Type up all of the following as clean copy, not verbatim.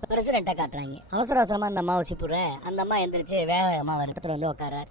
பிரசிடென்ட்டை காட்டுறாங்க. அவசர அவசரமா அந்த அம்மாவை வச்சுப்புற அந்த அம்மா எந்திரிச்சு வேகமா இடத்துல வந்து உட்காராரு.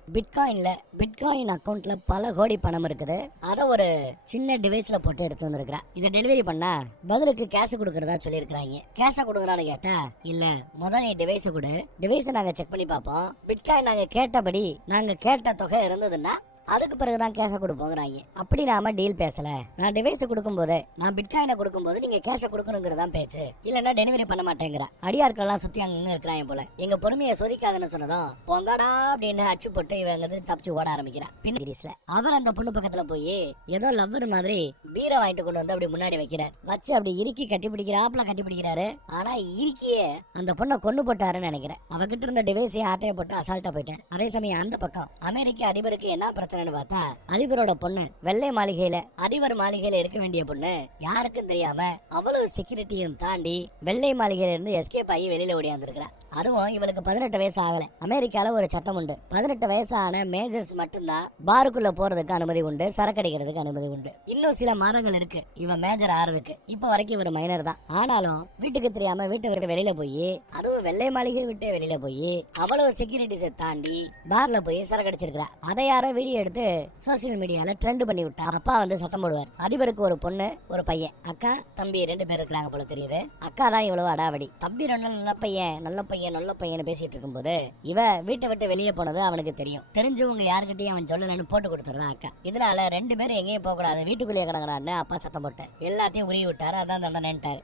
பிட்காயின் அக்கௌண்ட்ல பல கோடி பணம் இருக்குது. அதை ஒரு சின்ன டிவைஸ்ல போட்டு எடுத்து வந்திருக்கிறா. இதை டெலிவரி பண்ணா பதிலுக்கு கேஷ் கொடுக்கறதா சொல்லியிருக்கிறாங்க. கேஷ கொடுக்கறான்னு கேட்டா இல்ல, முதல்ல டிவைஸை கொடு, டிவைஸை நாங்க செக் பண்ணி பார்ப்போம், பிட்காயின் நாங்க கேட்டபடி நாங்க கேட்ட தொகை இருந்ததுன்னா அதுக்கு பிறகுதான் கேஷ கொடுப்போங்கிறாங்க. அப்படி நாம டீல் பேசல. நான் டிவைஸ் கொடுக்கும் போது, நான் பிட்காயினை கொடுக்கும் போது நீங்க கேஷ கொடுக்கணுங்கிறதான் பேச்சு, இல்லன்னா டெலிவரி பண்ண மாட்டேங்கிற. அடியாட்கள் எல்லாம் சுத்தி அங்க இருக்கிறாங்க போல. எங்க பொறுமையை சோதிக்காதுன்னு சொன்னதும் பொங்கடா அப்படின்னு அச்சு போட்டு இவங்க தப்பிச்சு ஓட ஆரம்பிக்கிறா. பின்ன அவர் அந்த பொண்ணு பக்கத்துல போய் ஏதோ லவ்வர் மாதிரி பீரை வாங்கிட்டு கொண்டு வந்து அப்படி முன்னாடி வைக்கிறார். வச்சு அப்படி இறுக்கி கட்டி பிடிக்கிறாப்ல கட்டி பிடிக்கிறாரு. ஆனா இறுக்கியே அந்த பொண்ணை கொண்டு போட்டாருன்னு நினைக்கிறேன். அவகிட்ட இருந்த டிவைஸையும் ஆட்டையை போட்டு அசால்ட்டா போயிட்டேன். அதே சமயம் அந்த பக்கம் அமெரிக்க அதிபருக்கு என்ன பிரச்சனை பார்த்தா, அதிபரோட பொண்ணு வெள்ளை மாளிகையில, அதிபர் மாளிகையில இருக்க வேண்டிய பொண்ணு யாருக்கும் தெரியாம அவ்வளவு செக்யூரிட்டியும் தாண்டி வெள்ளை மாளிகையில இருந்து எஸ்கேப் ஆகி வெளியில ஓடியாந்துருக்கிறா. அதுவும் இவளுக்கு 18 வயசு ஆகல. அமெரிக்கால ஒரு சட்டம் உண்டு, 18 வயசான மேஜர்ஸ் மட்டும்தான் பாருக்குள்ள போறதுக்கு அனுமதி உண்டு, சரக்கடிக்கிறதுக்கு அனுமதி உண்டு. இன்னும் சில மாதங்கள் இருக்கு இவன் மேஜர் ஆறதுக்கு. இப்ப வரைக்கும் இவர் மைனர் தான். ஆனாலும் வீட்டுக்கு தெரியாம வீட்டை விட்டு வெளியில போய், அதுவும் வெள்ளை மாளிகை விட்டு வெளியில போய் அவ்வளவு செக்யூரிட்டிஸை தாண்டி பார்ல போய் சரக்கடிச்சிருக்கிறா. அதை யாரோ வீடியோ எடுத்து சோசியல் மீடியால ட்ரெண்ட் பண்ணி விட்டா. அப்பா வந்து சத்தம் போடுவார், அதிபருக்கு ஒரு பொண்ணு ஒரு பையன், அக்கா தம்பி 2 பேர் இருக்கிறாங்க போல தெரியுது. அக்கா தான் இவ்வளவு அடாவடி, தம்பி ரொம்ப நல்ல பையன் பேசிட்டு இருக்கும்போது இவ வீட்டை விட்டு வெளியே போனது அவனுக்கு தெரியும். தெரிஞ்சவங்க யாருக்கிட்டையும் அவன் சொல்லலன்னு போட்டு கொடுத்துறான் அக்கா. இதனால 2 பேரும் எங்கேயும் போக கூடாது, வீட்டுக்குள்ளேயே கிடக்குறான்னு அப்பா சத்தம் போட்டு எல்லாத்தையும் உருவி விட்டாரு. அதான் தண்டனைட்டாரு.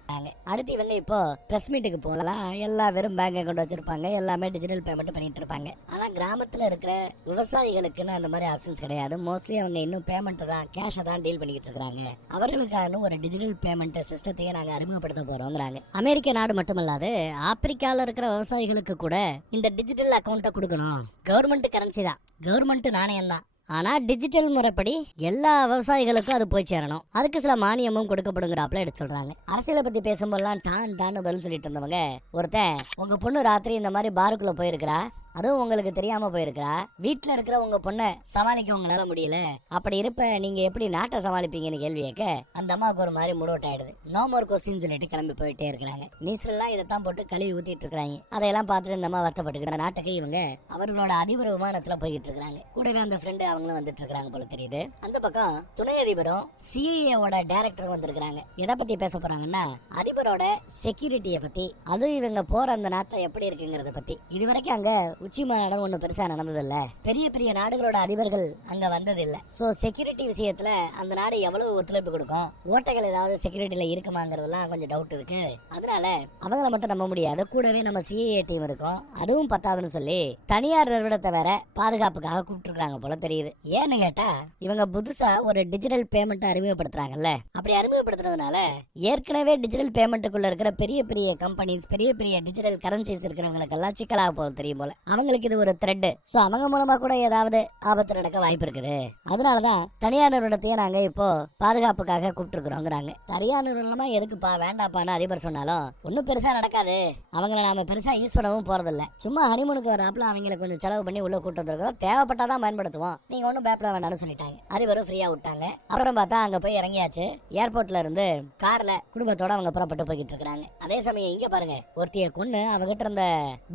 அடுத்து இவங்க இப்போ பிரஸ் மீட்டுக்கு போகலாம். எல்லா வெறும் பேங்க் அக்கௌண்ட் வச்சிருப்பாங்க, எல்லாமே டிஜிட்டல் பேமெண்ட் பண்ணிட்டு இருப்பாங்க. ஆனா கிராமத்துல இருக்கிற விவசாயிகளுக்குன்னு அந்த மாதிரி ஆப்ஷன்ஸ் கிடையாது. மோஸ்ட்லி அவங்க இன்னும் பேமெண்ட் தான், கேஷை தான் டீல் பண்ணிக்கிட்டு இருக்காங்க. அவர்களுக்கான ஒரு டிஜிட்டல் பேமெண்ட் சிஸ்டத்தையே நாங்க அறிமுகப்படுத்த போறோங்கிறாங்க. அமெரிக்க நாடு மட்டுமல்லாது ஆப்பிரிக்கால இருக்கிற விவசாயிகளுக்கு கூட இந்த டிஜிட்டல் அக்கௌண்ட்டை கொடுக்கணும். கவர்மெண்ட் கரன்சி தான், கவர்மெண்ட் நாணயம் தான். ஆனா டிஜிட்டல் முறைப்படி எல்லா விவசாயிகளுக்கும் அது போய் சேரணும். அதுக்கு சில மானியமும் கொடுக்கப்படுங்கிறாப்ல எடுத்து சொல்றாங்க. அரசியலை பத்தி பேசும்போதெல்லாம் டான்னு பதில் சொல்லிட்டு இருந்தவங்க ஒருத்தன், உங்க பொண்ணு ராத்திரி இந்த மாதிரி பாருக்குள்ள போயிருக்கிறா, அதுவும் உங்களுக்கு தெரியாம போயிருக்கா, வீட்டுல இருக்கிற உங்க பொண்ணை சமாளிக்க உங்களால முடியல, அப்படி இருப்ப நீங்க எப்படி நாட்டை சமாளிப்பீங்கன்னு கேள்வி கேட்க அந்த அம்மாவுக்கு ஒரு மாதிரி மூட் அவுட் ஆயிடுது. நோ மோர் கொஸ்டின் சொல்லிட்டு கிளம்பி போயிட்டே இருக்கிறாங்க. நியூஸ் எல்லாம் இதைத்தான் போட்டு கழுவி ஊத்திட்டு இருக்காங்க. அதையெல்லாம் பார்த்துட்டு இந்த அம்மா வருத்தப்பட்டுக்கிற நாட்டுக்கு இவங்க அவர்களோட அதிபர் விமானத்துல போய்கிட்டு இருக்காங்க. கூடவே அந்த ஃப்ரெண்டு அவங்களும் வந்துட்டு இருக்காங்க போல தெரியுது. அந்த பக்கம் துணை அதிபரும் சிஐஏவோட டைரக்டர் வந்திருக்காங்க. எதை பத்தி பேச போறாங்கன்னா அதிபரோட செக்யூரிட்டியை பத்தி, அதுவும் இவங்க போற அந்த நாட்டை எப்படி இருக்குங்கிறத பத்தி. இதுவரைக்கும் அங்க உச்சி மாநாடு ஒண்ணு பெருசா நடந்ததில்ல, பெரிய பெரிய நாடுகளோட அதிபர்கள் அங்க வந்ததில்ல. சோ செக்யூரிட்டி விஷயத்துல அந்த நாடு எவ்வளவு ஒத்துழைப்பு கொடுக்கும், ஓட்டைகள் ஏதாவது செக்யூரிட்டில இருக்குமாங்கிறதுலாம் கொஞ்சம் டவுட் இருக்கு. அதனால அவங்கள மட்டும் நம்ப முடியாது, கூடவே நம்ம சிஐஏ டீம் இருக்கும். அதுவும் பத்தாதுன்னு சொல்லி தனியார் நிறுவனத்தை வேற பாதுகாப்புக்காக கூப்பிட்டுருக்காங்க போல தெரியுது. ஏன்னு கேட்டா இவங்க புதுசா ஒரு டிஜிட்டல் பேமெண்ட் அறிமுகப்படுத்துறாங்கல்ல, அப்படி அறிமுகப்படுத்துறதுனால ஏற்கனவே டிஜிட்டல் பேமெண்ட்டுக்குள்ள இருக்கிற பெரிய பெரிய கம்பெனிஸ், பெரிய பெரிய டிஜிட்டல் கரன்சிஸ் இருக்கிறவங்களுக்கு எல்லாம் சிக்கலாக போகுது தெரியும் போல. அவங்களுக்கு இது ஒரு த்ரெட். சோ அவங்க மூலமா கூட ஏதாவது ஆபத்து நடக்க வாய்ப்பு இருக்குது. அதனாலதான் தனியார் நிறுவனத்தையே நாங்க இப்போ பாதுகாப்புக்காக கூப்பிட்டுருக்கிறோங்கிறாங்க. தனியார் நிறுவனமா எதுக்குப்பா வேண்டாப்பான்னு அதிபர் சொன்னாலும் ஒன்னும் பெருசா நடக்காது, அவங்கள நாம பெருசா யூஸ் பண்ணவும் போறதில்ல, சும்மா ஹனிமூனுக்கு வராப்புல அவங்களை கொஞ்சம் செலவு பண்ணி உள்ள கூட்டு வந்துருக்கோம், தேவைப்பட்டாதான் பயன்படுத்துவோம், நீங்க ஒன்னும் பயப்பட வேண்டாம்னு சொல்லிட்டாங்க. அதிபரும் ஃப்ரீயா விட்டாங்க. அப்புறம் பார்த்தா அங்க போய் இறங்கியாச்சு. ஏர்போர்ட்ல இருந்து கார்ல குடும்பத்தோட அவங்க புறப்பட்டு போய்கிட்டு இருக்காங்க. அதே சமயம் இங்க பாருங்க, ஒருத்திய கொண்டு அவகிட்ட இருந்த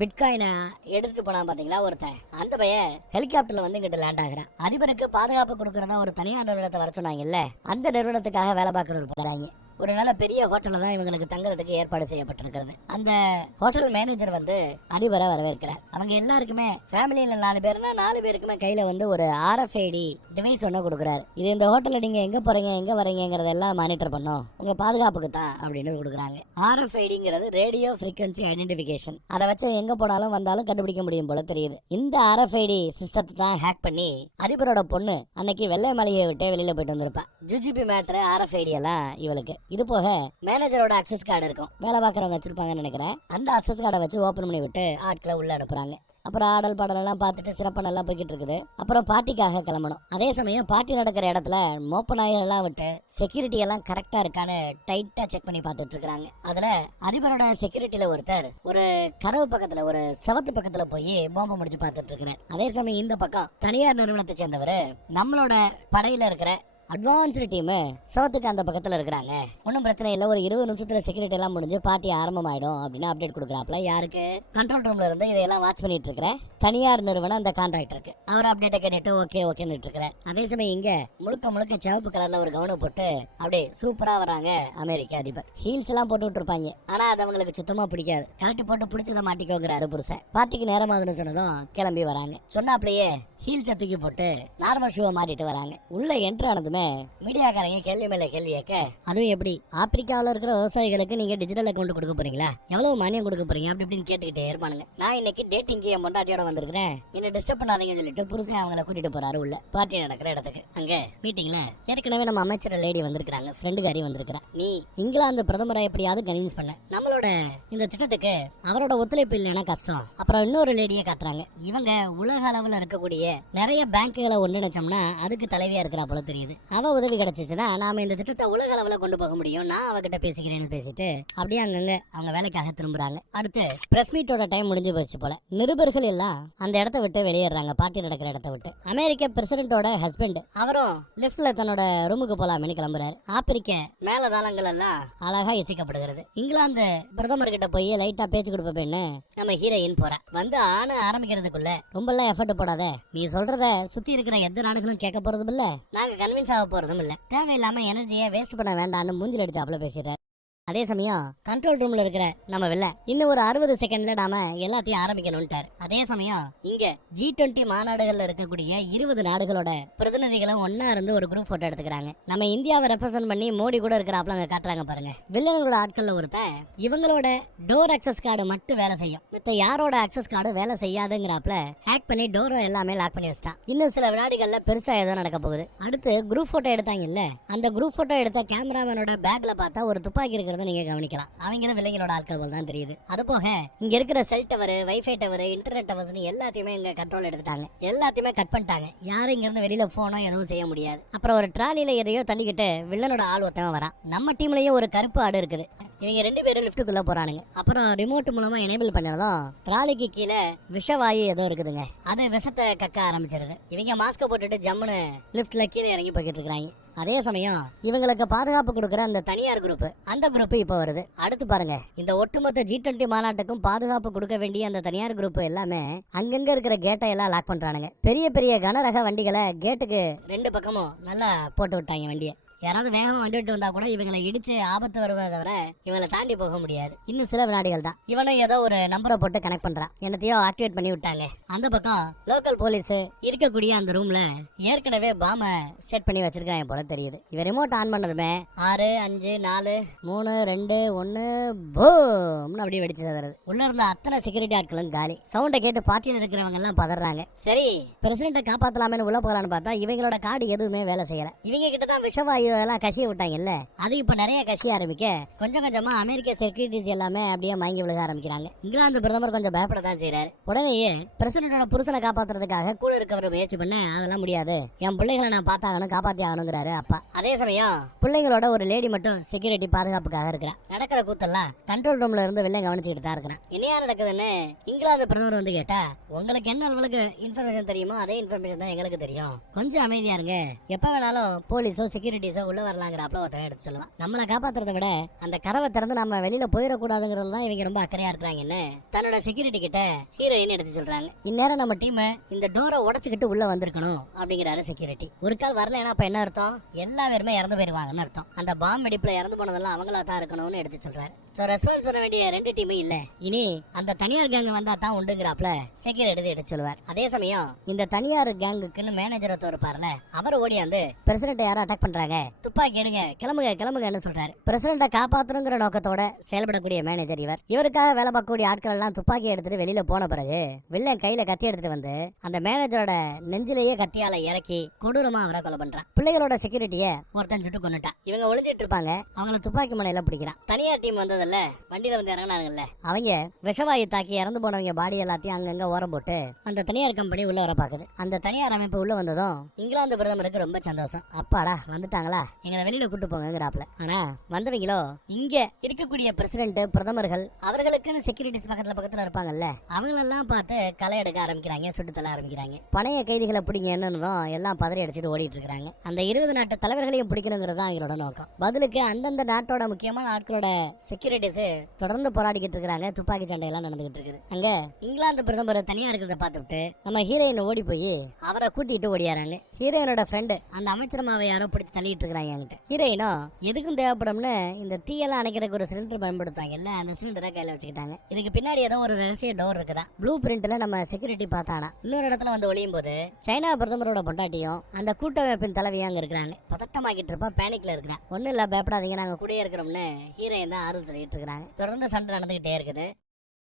பிட்காயினை எடுத்து போனா பாத்தீங்களா ஒருத்தன், அந்த பையன் ஹெலிகாப்டர்ல வந்து இங்கிட்ட லேண்ட் ஆகுறான். அதிபருக்கு பாதுகாப்பு கொடுக்கறதா ஒரு தனியார் நிறுவனத்தை வர சொன்னாங்கல்ல, அந்த நிறுவனத்துக்காக வேலை பார்க்கறது போறாங்க. ஒரு நல்ல பெரிய ஹோட்டல்ல தான் இவங்களுக்கு தங்குறதுக்கு ஏற்பாடு செய்யப்பட்டிருக்கிறது. அந்த ஹோட்டல் மேனேஜர் வந்து அதிபரை வரவேற்கிறார். அவங்க எல்லாருக்குமே ஃபேமிலியில 4 பேர்னா 4 பேருக்குமே கையில வந்து ஒரு RFID டிவைஸ் ஒன்று கொடுக்குறாரு. இது இந்த ஹோட்டல்ல நீங்க எங்க போறீங்க எங்க வரீங்கிறதெல்லாம் மானிட்டர் பண்ணும், உங்க பாதுகாப்புக்கு தான் அப்படின்னு கொடுக்குறாங்க. RFIDங்கிறது ரேடியோ ஃப்ரீக்வன்சி ஐடென்டிஃபிகேஷன். அதை வச்சு எங்க போனாலும் வந்தாலும் கண்டுபிடிக்க முடியும் போல தெரியுது. இந்த RFID சிஸ்டத்தை தான் ஹேக் பண்ணி அதிபரோட பொண்ணு அன்னைக்கு வெள்ளை மாளிகையை விட்டு வெளியில போயிட்டு வந்திருப்பா. ஜிஜிபி மேட்ரு RFID எல்லாம் இவளுக்கு. இது போக மேனேஜரோட அக்சஸ் கார்டு இருக்கும், வேலை பார்க்கறவங்க வச்சிருப்பாங்கன்னு நினைக்கிறேன். அந்த அக்சஸ் கார்டை வச்சு ஓபன் பண்ணி விட்டு ஆட்களை உள்ள அனுப்புறாங்க. அப்புறம் ஆடல் பாடல் எல்லாம் பார்த்துட்டு சிறப்பா நல்லா போய்கிட்டு இருக்குது. அப்புறம் பார்ட்டிக்காக கிளம்பணும். அதே சமயம் பார்ட்டி நடக்கிற இடத்துல மோப்ப நாயெல்லாம் விட்டு செக்யூரிட்டி எல்லாம் கரெக்டா இருக்கான்னு டைட்டா செக் பண்ணி பார்த்துட்டு இருக்காங்க. அதுல அதிபரோட செக்யூரிட்டியில ஒருத்தர் ஒரு கதவு பக்கத்துல, ஒரு செவத்து பக்கத்துல போய் போம்ப முடிச்சு பார்த்துட்டு இருக்கிறார். அதே சமயம் இந்த பக்கம் தனியார் நிறுவனத்தை சேர்ந்தவர் நம்மளோட படையில இருக்கிற அட்வான்ஸ்டு டீம் சோத்துக்கு அந்த பக்கத்துல இருக்கிறாங்க. ஒன்றும் பிரச்சனை இல்லை, ஒரு 20 நிமிஷத்துல செக்யூரிட்டி எல்லாம் முடிஞ்சு பார்ட்டி ஆரம்பமாயிடும் அப்படின்னு அப்டேட் கொடுக்குறாப்ல. யாருக்கு? கண்ட்ரோல் ரூம்ல இருந்து இதையெல்லாம் வாட்ச் பண்ணிட்டு இருக்கிற தனியார் நிறுவனம் அந்த கான்ட்ராக்டருக்கு. அவர் அப்டேட்டை கேட்டுட்டு ஓகே ஓகேன்னு இருக்கிறார். அதே சமயம் இங்க முழுக்க முழுக்க சிவப்பு கலர்ல ஒரு கவுனை போட்டு அப்படியே சூப்பரா வராங்க அமெரிக்க அதிபர். ஹீல்ஸ் எல்லாம் போட்டு விட்டுருப்பாங்க, ஆனா அது அவங்களுக்கு சுத்தமா பிடிக்காது. கழட்டி போட்டு பிடிச்சத மாட்டிக்கோங்கிறாரு புருஷன். பார்ட்டிக்கு நேரமாதுன்னு சொன்னதும் கிளம்பி வராங்க. சொன்னாப்லயே ஹீல்ஸை தூக்கி போட்டு நார்மல் ஷூவை மாட்டிட்டு வராங்க. உள்ள என்ட்ரு ஆனதுமே மீடியாக்காரங்க கேள்வி மேல கேள்வி கேட்க, அதுவும் எப்படி ஆப்பிரிக்காவில் இருக்கிற விவசாயிகளுக்கு நீங்க டிஜிட்டல் அக்கௌண்ட் கொடுக்க போறீங்களா, எவ்வளவு மானியம் கொடுக்க போறீங்க அப்படி இப்படின்னு கேட்டுக்கிட்டே இருப்பானுங்க. நான் இன்னைக்கு டேட்டிங்கு என் பொண்டாட்டியோட வந்திருக்கிறேன், என்ன டிஸ்டர்ப் பண்ணாதீங்கன்னு சொல்லிட்டு புருஷன் அவங்கள கூட்டிட்டு போறாரு உள்ள பார்ட்டி நடக்கிற இடத்துக்கு. அங்க மீட்டிங்ல ஏற்கனவே நம்ம அமைச்சர் லேடி வந்திருக்காங்க, ஃப்ரெண்டுகாரி வந்திருக்கிறா. நீ இங்கிலாந்து பிரதமரை எப்படியாவது கன்வின்ஸ் பண்ண, நம்மளோட இந்த திட்டத்துக்கு அவரோட ஒத்துழைப்பு இல்லைன்னா கஷ்டம். அப்புறம் இன்னொரு லேடியை காட்டுறாங்க. இவங்க உலக அளவில் இருக்கக்கூடிய நிறைய பேங்குகளை ஒன்றிணைச்சோம்னா அதுக்கு தலைவியா இருக்கிறா போல தெரியுது. அவ உதவி கிடைச்சிச்சுன்னா நாம இந்த திட்டத்தை உலக அளவில் கொண்டு போக முடியும். நான் அவகிட்ட பேசிக்கிறேன்னு பேசிட்டு அப்படியே அங்கங்க அவங்க வேலைக்காக திரும்புறாங்க. அடுத்து பிரஸ் மீட்டோட டைம் முடிஞ்சு போச்சு போல. நிருபர்கள் எல்லாம் அந்த இடத்த விட்டு வெளியேறாங்க, பார்ட்டி நடக்கிற இடத்த விட்டு. அமெரிக்க பிரசிடென்ட்டோட ஹஸ்பண்ட் அவரும் லிப்ட்ல தன்னோட ரூமுக்கு போலாம்னு கிளம்புறாரு. ஆப்பிரிக்க மேலதாளங்கள் எல்லாம் அழகா இசைக்கப்படுகிறது. இங்கிலாந்து பிரதமர் கிட்ட போய் லைட்டா பேச்சு கொடுப்பேன்னு நம்ம ஹீரோயின் போறா. வந்து ஆரம்பிக்கிறதுக்குள்ள ரொம்ப எல்லாம் எஃபர்ட் போடாத, நீ சொல்றத சுத்தி இருக்கிற எந்த நாடுகளும் கேட்க போறதும் இல்ல, நாங்க கன்வின்ஸ் ஆக போறதும் இல்ல, தேவையில்லாம எனர்ஜியை வேஸ்ட் பண்ண வேண்டாம்னு மூஞ்சில் அடிச்சாப்புல பேசுறாரு. அதே சமயம் கண்ட்ரோல் ரூம்ல இருக்கிற நம்ம வெள்ள இன்னும் ஒரு 60 செகண்ட்ல நாம எல்லாத்தையும் ஆரம்பிக்கணும்ட்டாரு. அதே சமயம் இங்க G20 மாநாடுகள்ல இருக்கக்கூடிய 20 நாடுகளோட பிரதிநிதிகளும் ஒன்னா இருந்து ஒரு குரூப் போட்டோ எடுத்துக்கிறாங்க. நம்ம இந்தியாவை ரெப்ரசென்ட் பண்ணி மோடி கூட இருக்கிறாப்ல அங்க காட்டுறாங்க பாருங்க. வில்லனோட ஆட்கள்ல ஒருத்தன் இவங்களோட டோர் அக்சஸ் கார்டு மட்டும் வேலை செய்யும், மத்த யாரோட அக்சஸ் கார்டு வேலை செய்யாதுங்கிறாப்ல ஹேக் பண்ணி டோரை எல்லாமே லாக் பண்ணி வச்சிட்டான். இன்னும் சில வினாடிகள்ல பெருசா ஏதோ நடக்க போகுது. அடுத்து குரூப் போட்டோ எடுத்தாங்கல்ல, அந்த குரூப் போட்டோ எடுத்த கேமராமேனோட பேக்ல பார்த்தா ஒரு துப்பாக்கி இருக்கிற நீங்க கவனிக்கலாம். அவங்களும் விலைகளோட ஆட்கள் போல் தான் தெரியுது. அது போக இங்க இருக்கிற செல் tower, wifi tower, internet towers எல்லாத்தையுமே இங்க கண்ட்ரோல் எடுத்துட்டாங்க. எல்லாத்தையுமே கட் பண்ணிட்டாங்க. யாரும் இங்க இருந்து வெளியில போனோ எதுவும் செய்ய முடியாது. அப்புறம் ஒரு ட்ராலியில எதையோ தள்ளிக்கிட்டு வில்லனோட ஆள் ஒருத்தவன் வரான். நம்ம டீம்லயும் ஒரு கருப்பு ஆடு இருக்குது. இவங்க 2 பேரும் லிப்டுக்குள்ள போறானுங்க. அப்புறம் ரிமோட் மூலமா எனேபிள் பண்ணதும் ட்ராலிக்கு கீழே விஷவாயு ஏதோ இருக்குதுங்க. அது விஷத்தை கக்க ஆரம்பிச்சிருது. இவங்க மாஸ்க போட்டுட்டு ஜம்முன்னு லிப்ட்ல கீழே இறங்கி போய்கிட்டு இருக்காங்க. அதே சமயம் இவங்களுக்கு பாதுகாப்பு கொடுக்குற அந்த தனியார் குரூப், அந்த குரூப் இப்போ வருது. அடுத்து பாருங்க, இந்த ஒட்டுமொத்த G20 மாநாட்டுக்கும் பாதுகாப்பு கொடுக்க வேண்டிய அந்த தனியார் குரூப் எல்லாமே அங்கங்க இருக்கிற கேட்டை எல்லாம் லாக் பண்றானுங்க. பெரிய பெரிய கனரக வண்டிகளை கேட்டுக்கு 2 பக்கமும் நல்லா போட்டு விட்டாங்க வண்டியை. யாராவது வேகமா வண்டி விட்டு வந்தா கூட இவங்களை இடிச்சு ஆபத்து வருவதை தவிர இவங்களை தாண்டி போக முடியாது. இன்னும் சில வினாடிகள் தான். இவனும் ஏதோ ஒரு நம்பரை போட்டு கனெக்ட் பண்றான். என்னத்தையோ ஆக்டிவேட் பண்ணி விட்டாங்க. அந்த பக்கம் லோக்கல் போலீஸ் இருக்கக்கூடிய அந்த ரூம்ல ஏற்கனவே பாம செட் பண்ணி வச்சிருக்காங்க போல தெரியுது. இவன் ரிமோட் ஆன் பண்ணதுமே 6 5 4 3 2 1 பூம்னு அப்படியே வெடிச்சு வருது. உள்ள இருந்த அத்தனை செக்யூரிட்டி ஆட்களும் காலி. சவுண்டை கேட்டு பார்ட்டியில் இருக்கிறவங்க எல்லாம் பதறாங்க. சரி, பிரசிடென்ட்டை காப்பாத்தலாமேன்னு உள்ள போகலான்னு பார்த்தா இவங்களோட கார்டு எதுவுமே வேலை செய்யல. இவங்க கிட்ட தான் விஷவாயு எல்லாம் கசிய விட்டாங்கல்ல, அது இப்ப நிறைய கசிய ஆரம்பிக்க கொஞ்சம் கொஞ்சமா அமெரிக்க செக்யூரிட்டிஸ் எல்லாமே அப்படியே மயங்கி விழுக ஆரம்பிக்கிறாங்க. இங்கிலாந்து பிரதமர் கொஞ்சம் பயப்படத்தான் செய்யறாரு. உடனேயே பிரசிடென்டோட புருஷனை காப்பாத்துறதுக்காக கூட இருக்கவர் முயற்சி பண்ண, அதெல்லாம் முடியாது, என் பிள்ளைகளை நான் பார்த்தாகணும், காப்பாத்தி ஆகணுங்கிறாரு அப்பா. அதே சமயம் பிள்ளைங்களோட ஒரு லேடி மட்டும் செக்யூரிட்டி பாதுகாப்புக்காக இருக்கிறான். நடக்கிற கூத்தெல்லாம் கண்ட்ரோல் ரூம்ல இருந்து வெளில கவனிச்சுக்கிட்டு தான் இருக்கிறான். என்னையா நடக்குதுன்னு இங்கிலாந்து பிரதமர் வந்து கேட்டா, உங்களுக்கு என்ன அளவுக்கு இன்ஃபர்மேஷன் தெரியுமோ அதே இன்ஃபர்மேஷன் தான் எங்களுக்கு தெரியும், கொஞ்சம் அமைதியா இருங்க, எப்ப வேணாலும் போலீஸோ செக்யூரிட்டிஸோ உள்ள வரலாங்கிறப்பல ஒருத்தன் எடுத்து சொல்லுவான். நம்மளை காப்பாத்துறதை விட அந்த கதவை திறந்து நம்ம வெளியில போயிடக்கூடாதுங்கிறது தான் இவங்க ரொம்ப அக்கறையா இருக்கிறாங்கன்னு தன்னோட செக்யூரிட்டி கிட்ட ஹீரோயின் எடுத்து சொல்றாங்க. இந்நேரம் நம்ம டீம் இந்த டோரை உடைச்சுக்கிட்டு உள்ள வந்திருக்கணும் அப்படிங்கிறாரு செக்யூரிட்டி. ஒரு கால் வரலன்னா அப்ப என்ன அர்த்தம், எல்லா பேருமே இறந்து போயிருவாங்கன்னு அர்த்தம். அந்த பாம்பு வெடிப்புல இறந்து போனதெல்லாம் அவங்களா தான் இருக்கணும்னு எடுத்து சொல்றாரு. ரெஸ்பான்ஸ் பண்ண வேண்டிய 2 டீமும் இல்ல, இனி அந்த தனியார் கேங் வந்தா தான் உண்டுங்கிறாப்ல செக்யூரிட்டி எடுத்து சொல்லுவார். அதே சமயம் இந்த தனியார் கேங்குக்குன்னு மேனேஜர் இருப்பார்ல, அவர் ஓடியாந்து பிரசிடென்ட் யாரும் அட்டாக் பண்றாங்க, துப்பாக்கி எடுங்க, கிளம்புங்க கிளம்புங்கன்னு சொல்றாரு. பிரசிடென்ட்டை காப்பாத்தணுங்கிற நோக்கத்தோட செயல்படக்கூடிய மேனேஜர் இவர். இவருக்காக வேலை பார்க்கக்கூடிய ஆட்கள் எல்லாம் துப்பாக்கி எடுத்துட்டு வெளியில போன பிறகு வில்லன் கையில கத்தி எடுத்துட்டு வந்து அந்த மேனேஜரோட நெஞ்சிலேயே கத்தியால இறக்கி கொடூரமா அவரை கொலை பண்றான். பிள்ளைகளோட செக்யூரிட்டியை ஒருத்தன் சுட்டு கொண்டுட்டான். இவங்க ஒளிஞ்சிட்டு இருப்பாங்க, அவங்கள துப்பாக்கி முனையில பிடிக்கிறான். தனியார் டீம் வந்தது வண்டியில வந்து இறங்கினாங்கல்ல, அவங்க விஷவாயு தாக்கி இறந்து போனவங்க பாடி எல்லாத்தையும் அங்கங்க ஓரம் போட்டு அந்த தனியார் கம்பெனி உள்ள வர பாக்குது. அந்த தனியார் அமைப்பு உள்ள வந்ததும் இங்கிலாந்து பிரதமருக்கு ரொம்ப சந்தோஷம். அப்பாடா வந்துட்டாங்களா பதிலா எங்களை வெளியில கூட்டு போங்கிறாப்ல. ஆனா வந்தவங்களோ இங்க இருக்கக்கூடிய பிரசிடென்ட் பிரதமர்கள் அவர்களுக்குன்னு செக்யூரிட்டிஸ் பக்கத்துல இருப்பாங்கல்ல, அவங்களெல்லாம் பார்த்து களை எடுக்க ஆரம்பிக்கிறாங்க, சுட்டு தள்ள ஆரம்பிக்கிறாங்க. பணைய கைதிகளை பிடிங்க என்னன்னு எல்லாம் பதறி அடிச்சுட்டு ஓடிட்டு இருக்காங்க. அந்த 20 நாட்டு தலைவர்களையும் பிடிக்கணுங்கிறது தான் அவங்களோட நோக்கம். பதிலுக்கு அந்தந்த நாட்டோட முக்கியமான ஆட்களோட செக்யூரிட்டிஸ் தொடர்ந்து போராடிக்கிட்டு இருக்காங்க. துப்பாக்கி சண்டையெல்லாம் நடந்துகிட்டு இருக்குது. அங்க இங்கிலாந்து பிரதமர் தனியா இருக்கிறத பார்த்துட்டு நம்ம ஹீரோயின் ஓடி போய் அவரை கூட்டிட்டு ஓடியாராங்க. ஹீரோயினோட ஃப்ரெண்டு அந்த அமைச்சரமாவை யாரோ பிடிச்சி தள்ளிட்டு இருக்காங்க என்கிட்ட. ஹீரோயினோ எதுக்கும் தேவைப்படும்னு இந்த தீயெல்லாம் அணைக்கிறதுக்கு ஒரு சிலிண்டர் பயன்படுத்தாங்கல்ல, அந்த சிலிண்டரை கையில வச்சுக்கிட்டாங்க. இதுக்கு பின்னாடி ஏதோ ஒரு ரகசிய டோர் இருக்குதா. ப்ளூ பிரிண்ட்ல நம்ம செக்யூரிட்டி பார்த்தானா இன்னொரு இடத்துல வந்து ஒளியும் போது சைனா பிரதமரோட பொண்டாட்டியும் அந்த கூட்டமைப்பின் தலைவியும் அங்க இருக்கிறாங்க. பதட்டமாக்கிட்டு இருப்பா, பேனிக்ல இருக்கிறான். ஒன்னும் இல்ல, பயப்படாதீங்க, நாங்க கூடயே இருக்கிறோம்னு ஹீரோயின் தான் ஆறுதல் சொல்லிட்டு இருக்காங்க. தொடர்ந்து சண்டை நடந்துகிட்டே இருக்குது.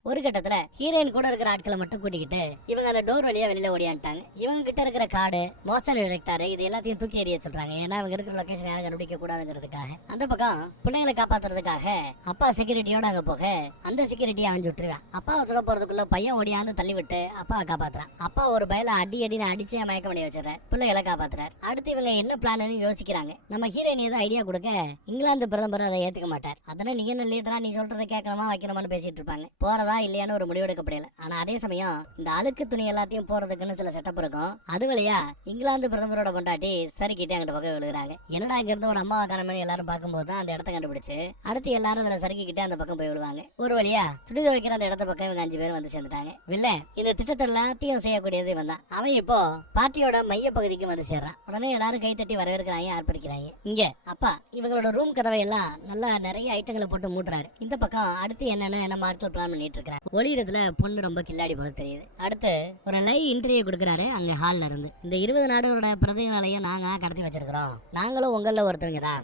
ஒரு கட்டத்துல ஹீரோயின் கூட இருக்கிற ஆட்களை மட்டும் கூட்டிக்கிட்டு இவங்க அந்த டோர் வழியா வெளியில ஓடியான்ட்டாங்க. இவங்க கிட்ட இருக்கிற கார்டு, மோஷன் டிடெக்டர், இது எல்லாத்தையும் தூக்கி எறிய சொல்றாங்க. ஏன்னா அவங்க இருக்கிற லொகேஷன் யாரும் கண்டுபிடிக்க கூடாதுங்கிறதுக்காக. அந்த பக்கம் பிள்ளைங்களை காப்பாத்துறதுக்காக அப்பா செக்யூரிட்டியோட அங்க போக அந்த செக்யூரிட்டியை அஞ்சு விட்டுருவான். அப்பாவை சொல்ல போறதுக்குள்ள பையன் ஓடியாந்து தள்ளி விட்டு அப்பாவை காப்பாத்துறான். அப்பா ஒரு பயல அடின்னு அடிச்சே மயக்க பண்ணி வச்சிடறாரு, பிள்ளைகளை காப்பாத்துறாரு. அடுத்து இவங்க என்ன பிளான்னு யோசிக்கிறாங்க. நம்ம ஹீரோயின் ஏதோ ஐடியா கொடுக்க இங்கிலாந்து பிரதமர் அதை ஏத்துக்க மாட்டார். அதனால நீ என்ன லீடரா, நீ சொல்றதை கேட்கணுமா வைக்கணுமான்னு பேசிட்டு இருப்பாங்க. போறதா இல்லையான்னு ஒரு முடிவெடுக்கப்படல. ஆனா அதே சமயம் இந்த அழுக்கு துணி எல்லாத்தையும் போறதுக்குன்னு சில செட்டப் இருக்கும். அது வழியா இங்கிலாந்து பிரதமரோட பொண்டாட்டி சரிக்கிட்டே அங்கிட்ட பக்கம் விழுகிறாங்க. என்னடா இங்க இருந்து ஒரு அம்மாவை காணமே எல்லாரும் பார்க்கும்போது தான் அந்த இடத்த கண்டுபிடிச்சு அடுத்து எல்லாரும் அதுல சறுக்கிக்கிட்டே அந்த பக்கம் போய் விழுவாங்க. ஒரு வழியா துணிக வைக்கிற அந்த இடத்த பக்கம் இவங்க 5 பேர் வந்து சேர்ந்துட்டாங்க. இல்ல இந்த திட்டத்தை எல்லாத்தையும் செய்யக்கூடியது இவன் தான். அவன் இப்போ பார்ட்டியோட மைய பகுதிக்கு வந்து சேர்றான். உடனே எல்லாரும் கைத்தட்டி வரவேற்கிறாங்க, ஆர்ப்பரிக்கிறாங்க. இங்க அப்பா இவங்களோட ரூம் கதவை எல்லாம் நல்லா நிறைய ஐட்டங்களை போட்டு மூட்டுறாரு. இந்த பக்கம் அடுத்து என்னன்னு நம்ம ஆட்கள் பிளான் பண்ணிட்டு இருக்காங்க. ஒளியிடத்துல பொண்ணு ரொம்ப கில்லாடி போல தெரியுது. அடுத்து ஒரு லைவ் இன்டர்வியூ கொடுக்குறாரு அங்க ஹால்ல இருந்து. இந்த 20 நாடுகளோட பிரதிநிதிகளையும் நாங்க கடத்தி வச்சிருக்கிறோம், நாங்களும் உங்கள ஒருத்தவங்க தான்.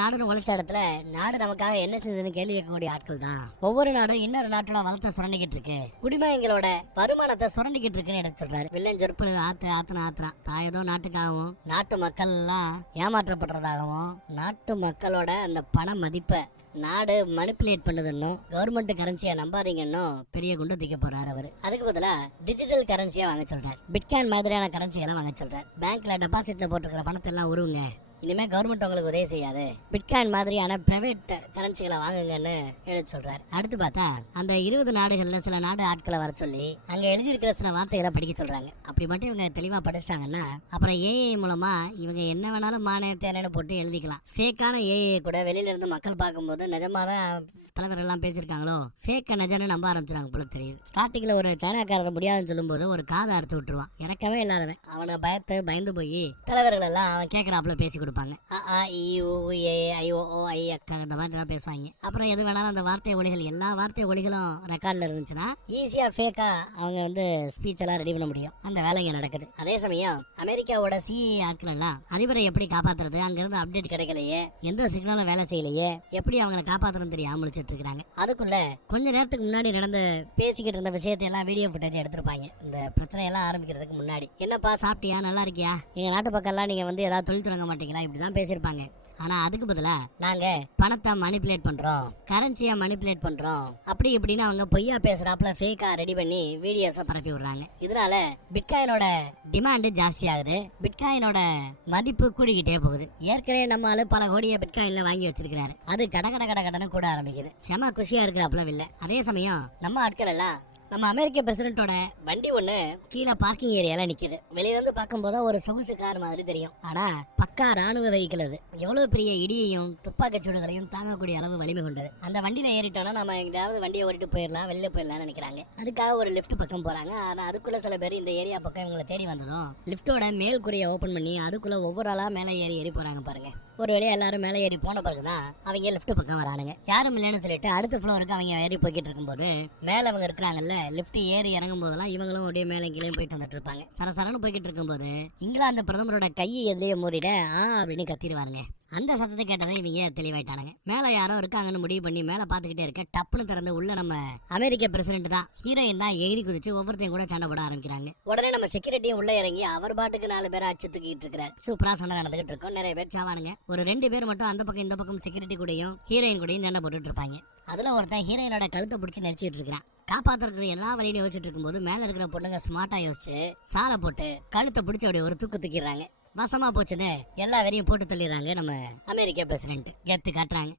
நாடுன்னு உழைச்ச இடத்துல நாடு நமக்காக என்ன செஞ்சதுன்னு கேள்வி கேட்கக்கூடிய ஆட்கள் தான். ஒவ்வொரு நாடும் இன்னொரு நாட்டோட வளத்தை சுரண்டிக்கிட்டு இருக்கு, குடிமகங்களோட வருமானத்தை சுரண்டிக்கிட்டு இருக்குன்னு எடுத்து சொல்றாரு. வில்லன் சொற்பு ஆத்துனா தாயதோ நாட்டுக்காகவும் நாட்டு மக்கள் எல்லாம் ஏமாற்றப்படுறதாகவும் நாட்டு மக்களோட அந்த பண மதிப்பை நாடு மனிப்புலேட் பண்ணுதுன்னு கவர்மெண்ட் கரன்சியை நம்பாதீங்கன்னு பெரிய குண்டு தூக்க போறாரு அவரு. அதுக்கு பதிலா டிஜிட்டல் கரன்சியா வாங்க சொல்றாரு. பிட்காயின் மாதிரியான கரன்சியெல்லாம் வாங்க சொல்றாரு. பேங்க்ல டெபாசிட்ல போட்டுக்கிற பணத்தை எல்லாம் உருவுங்க, இனிமே கவர்மெண்ட் உங்களுக்கு உதவி செய்யாது, பிட்காயின் மாதிரியான பிரைவேட் கரன்சிகளை வாங்குங்கன்னு எழுதி சொல்றாரு. அடுத்து பார்த்தா அந்த 20 நாடுகள்ல சில நாடு ஆட்களை வர சொல்லி அங்க எழுதியிருக்கிற சில வார்த்தைகளை படிக்க சொல்றாங்க. அப்படி மட்டும் இவங்க தெளிவா படிச்சிட்டாங்கன்னா அப்புறம் ஏஐ மூலமா இவங்க என்ன வேணாலும் மானியத்தை போட்டு எழுதிக்கலாம். ஃபேக்கான ஏஐ கூட வெளியில இருந்து மக்கள் பார்க்கும்போது நிஜமாதான் தலைவர் எல்லாம் பேசியிருக்காங்களோ ஃபேக்க நிஜம்னு நம்ப ஆரம்பிச்சிருக்காங்க போல தெரியுது. ஸ்டார்டிங்ல ஒரு சைனாக்காரர் முடியாதுன்னு சொல்லும் போது ஒரு காதை அறுத்து விட்டுருவான். இறக்கவே இல்லாதவன் அவனை பயந்து போய் தலைவர்கள் எல்லாம் அவன் கேட்கறாப்புல பேசி கொடுப்பாங்க. இந்த மாதிரி பேசுவாங்க. அப்புறம் எது வேணாலும் அந்த வார்த்தை ஒலிகள், எல்லா வார்த்தை ஒலிகளும் ரெக்கார்ட்ல இருந்துச்சுன்னா ஈஸியா ஃபேக்கா அவங்க ஸ்பீச் எல்லாம் ரெடி பண்ண முடியும். அந்த வேலைங்க நடக்குது. அதே சமயம் அமெரிக்காவோட சிஏ ஆட்கள் எல்லாம் அதிபரை எப்படி காப்பாத்துறது, அங்க இருந்து அப்டேட் கிடைக்கலையே, எந்த சிக்னலும் வேலை செய்யலையே, எப்படி அவங்களை காப்பாத்துறது தெரியாம முடிச்சிட்டு இருக்காங்க. அதுக்குள்ள கொஞ்ச நேரத்துக்கு முன்னாடி நடந்த பேசிக்கிட்டு இருந்த விஷயத்தை எல்லாம் வீடியோ ஃபுட்டேஜ் எடுத்திருப்பாங்க. இந்த பிரச்சனை எல்லாம் ஆரம்பிக்கிறதுக்கு முன்னாடி. என்னப்பா சாப்பிட்டியா, நல்லா இருக்கியா, எங்க நாட்டு பக்கம் எல்லாம் நீங்க ஏதாவது தொழில் தொடங்க மாட்டீங்களா, இப்படிதான் பேசியிருப்பாங்க. ஆனா அதுக்கு பதிலா நாங்க பணத்தை மனிப்புலேட் பண்றோம், கரன்சியை மனிப்புலேட் பண்றோம், அப்படி இப்படின்னு அவங்க பொய்யா பேசுறாப்புல ஃபேக்கா ரெடி பண்ணி வீடியோஸை பரப்பி விடுறாங்க. இதனால பிட்காயினோட டிமாண்ட் ஜாஸ்தி ஆகுது, பிட்காயினோட மதிப்பு கூடிக்கிட்டே போகுது. ஏற்கனவே நம்மளால பல கோடியை பிட்காயின்ல வாங்கி வச்சிருக்காரு. அது கடனை கூட ஆரம்பிக்குது. செம குஷியா இருக்கிறாப்புல இல்ல. அதே சமயம் நம்ம ஆட்கள் எல்லாம் நம்ம அமெரிக்க பிரசிடென்ட்டோட வண்டி ஒண்ணு கீழே பார்க்கிங் ஏரியால நிக்குது. வெளியில இருந்து பார்க்கும்போது ஒரு சொகுசு கார் மாதிரி தெரியும். ஆனா பக்கா ராணுவ வெஹிக்கிள் அது. எவ்வளவு பெரிய இடியையும் துப்பாக்கி சூடுகளையும் தாங்கக்கூடிய அளவு வலிமை கொண்டது. அந்த வண்டியில ஏறிட்டோம்னா நம்ம எங்கேயாவது வண்டியை ஓட்டிட்டு போயிடலாம், வெளியில போயிடலாம்னு நினைக்கிறாங்க. அதுக்காக ஒரு லிஃப்ட் பக்கம் போறாங்க. ஆனா அதுக்குள்ள சில பேர் இந்த ஏரியா பக்கம் இவங்களை தேடி வந்ததும் லிஃப்டோட மேல் குறியை ஓபன் பண்ணி அதுக்குள்ள ஒவ்வொரு ஆளா மேலே ஏறி போறாங்க பாருங்க. ஒரு வேளையா எல்லாரும் மேலே ஏறி போன பிறகுதான் அவங்க லிஃப்ட் பக்கம் வரானுங்க. யாரும் இல்லைன்னு சொல்லிட்டு அடுத்த ஃப்ளோருக்கு அவங்க ஏறி போய்கிட்டு இருக்கும்போது மேல அவங்க இருக்கிறாங்கல்ல, லிஃப்ட் ஏறி இறங்கும் போதெல்லாம் இவங்களும் அப்படியே மேலே கீழே போயிட்டு வந்துட்டு இருப்பாங்க. சரசரன்னு போய்கிட்டு இருக்கும்போது இங்கிலாந்து பிரதமரோட கையை எதுலயே மோதிட அப்படின்னு கத்திடுவாருங்க. அந்த சத்தத்தை கேட்டதை இவங்க தெளிவாயிட்டானுங்க. மேல யாரோ இருக்காங்கன்னு முடிவு பண்ணி மேல பாத்துக்கிட்டே இருக்க டப்புன்னு திறந்து உள்ள நம்ம அமெரிக்க பிரசிடென்ட் தான். ஹீரோயின் தான் எகிரி குதிச்சு ஒவ்வொருத்தையும் கூட சண்டை போட ஆரம்பிக்கிறாங்க. உடனே நம்ம செக்யூரிட்டியும் உள்ள இறங்கி அவர் பாட்டுக்கு 4 பேரை அடிச்சு தூக்கிட்டு இருக்காரு. சூப்பரா சண்டை நடந்துகிட்டு இருக்கும். நிறைய பேர் சாவானுங்க. ஒரு 2 பேர் மட்டும் அந்த பக்கம் இந்த பக்கம் செக்யூரிட்டி கூடயும் ஹீரோயின் கூடயும் சண்டை போட்டுட்டு இருப்பாங்க. அதுல ஒருத்தன் ஹீரோயினோட கழுத்தை பிடிச்சி நடிச்சிட்டு இருக்கிறான். காப்பாத்துறது எல்லா வழியும் யோசிச்சுட்டு இருக்கும்போது மேல இருக்கிற பொண்ணுங்க ஸ்மார்ட்டா யோசிச்சு சாலை போட்டு கழுத்தை பிடிச்சி அப்படியே ஒரு தூக்கிடுறாங்க. வசமா போச்சுன்னு எல்லா வெறியும் போட்டு தள்ளிடுறாங்க நம்ம அமெரிக்க பிரசிடென்ட். கெத்து காட்டுறாங்க.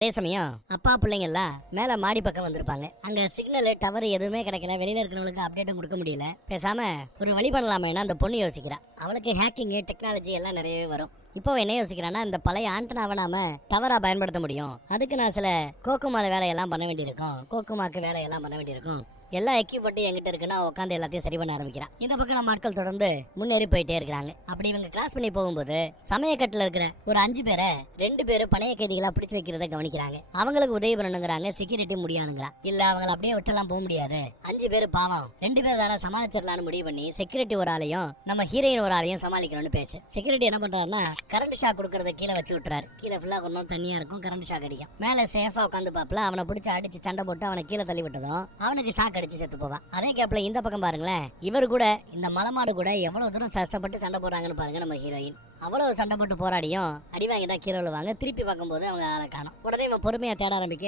அதே சமயம் அப்பா பிள்ளைங்க எல்லாம் மேல மாடி பக்கம் வந்திருப்பாங்க. அங்க சிக்னல் டவர் எதுவுமே கிடைக்கல. வெளியில இருக்கிறவங்களுக்கு அப்டேட்டும் கொடுக்க முடியல. பேசாம ஒரு வழி பண்ணலாமேனா அந்த பொண்ணு யோசிக்கிறா. அவளுக்கு ஹேக்கிங் டெக்னாலஜி எல்லாம் நிறையவே வரும். இப்போ என்ன யோசிக்கிறான்னா, இந்த பழைய ஆண்டனாவை நாம டவரா பயன்படுத்த முடியும். அதுக்கு நான் சில கோக்குமால வேலையெல்லாம் பண்ண வேண்டியிருக்கும். கோக்குமாக்கு வேலையெல்லாம் பண்ண வேண்டியிருக்கும். எல்லா எக்யூப்மெண்ட்டும் எங்கிட்ட இருக்குன்னா உட்காந்து எல்லாத்தையும் சரி பண்ண ஆரம்பிக்கிறான். இந்த பக்கம் நம்ம ஆட்கள் தொடர்ந்து முன்னேறி போயிட்டே இருக்கிறாங்க. அப்படி இவங்க கிராஸ் பண்ணி போகும்போது சமயக்கட்டுல இருக்கிற ஒரு 5 பேரை 2 பேரும் பணைய கைதிகளா பிடிச்சு வைக்கிறத கவனிக்கிறாங்க. அவங்களுக்கு உதவி பண்ணணுங்கிறாங்க. செக்யூரிட்டி முடியாதுங்கிறா. இல்ல அவங்களை அப்படியே விட்டெல்லாம் போக முடியாது. 5 பேர் பாவம் 2 பேர் தானே சமாளிச்சிடலான்னு முடிவு பண்ணி செக்யூரிட்டி ஒரு ஆளையும் நம்ம ஹீரோயின் ஒரு ஆளையும் சமாளிக்கணும்னு பேச்சு. செக்யூரிட்டி என்ன பண்றாருன்னா, கரண்ட் ஷாக் கொடுக்கறத கீழே வச்சு விட்டுறாரு. கீழே ஃபுல்லா கொஞ்சம் தண்ணியா இருக்கும். கரண்ட் ஷாக் அடிக்கும். மேல சேஃபா உட்காந்து பாப்பல அவனை பிடிச்சி அடிச்சு சண்டை போட்டு அவனை கீழே தள்ளி விட்டதும் அவனுக்கு ஷாக் அடிச்சு செத்து போவான். அதே கேப்ல இந்த பக்கம் பாருங்களேன், இவர் கூட இந்த மலமாடு கூட எவ்வளவு தூரம் கஷ்டப்பட்டு சண்டை போடுறாங்கன்னு பாருங்க. நம்ம ஹீரோயின் அவ்வளவு சண்டை போட்டு போராடியும் அடி வாங்கி தான் கீழே விழுவாங்க. திருப்பி பார்க்கும்போது அவங்க ஆளை காணும். உடனே இவன் பொறுமையா தேட ஆரம்பிக்க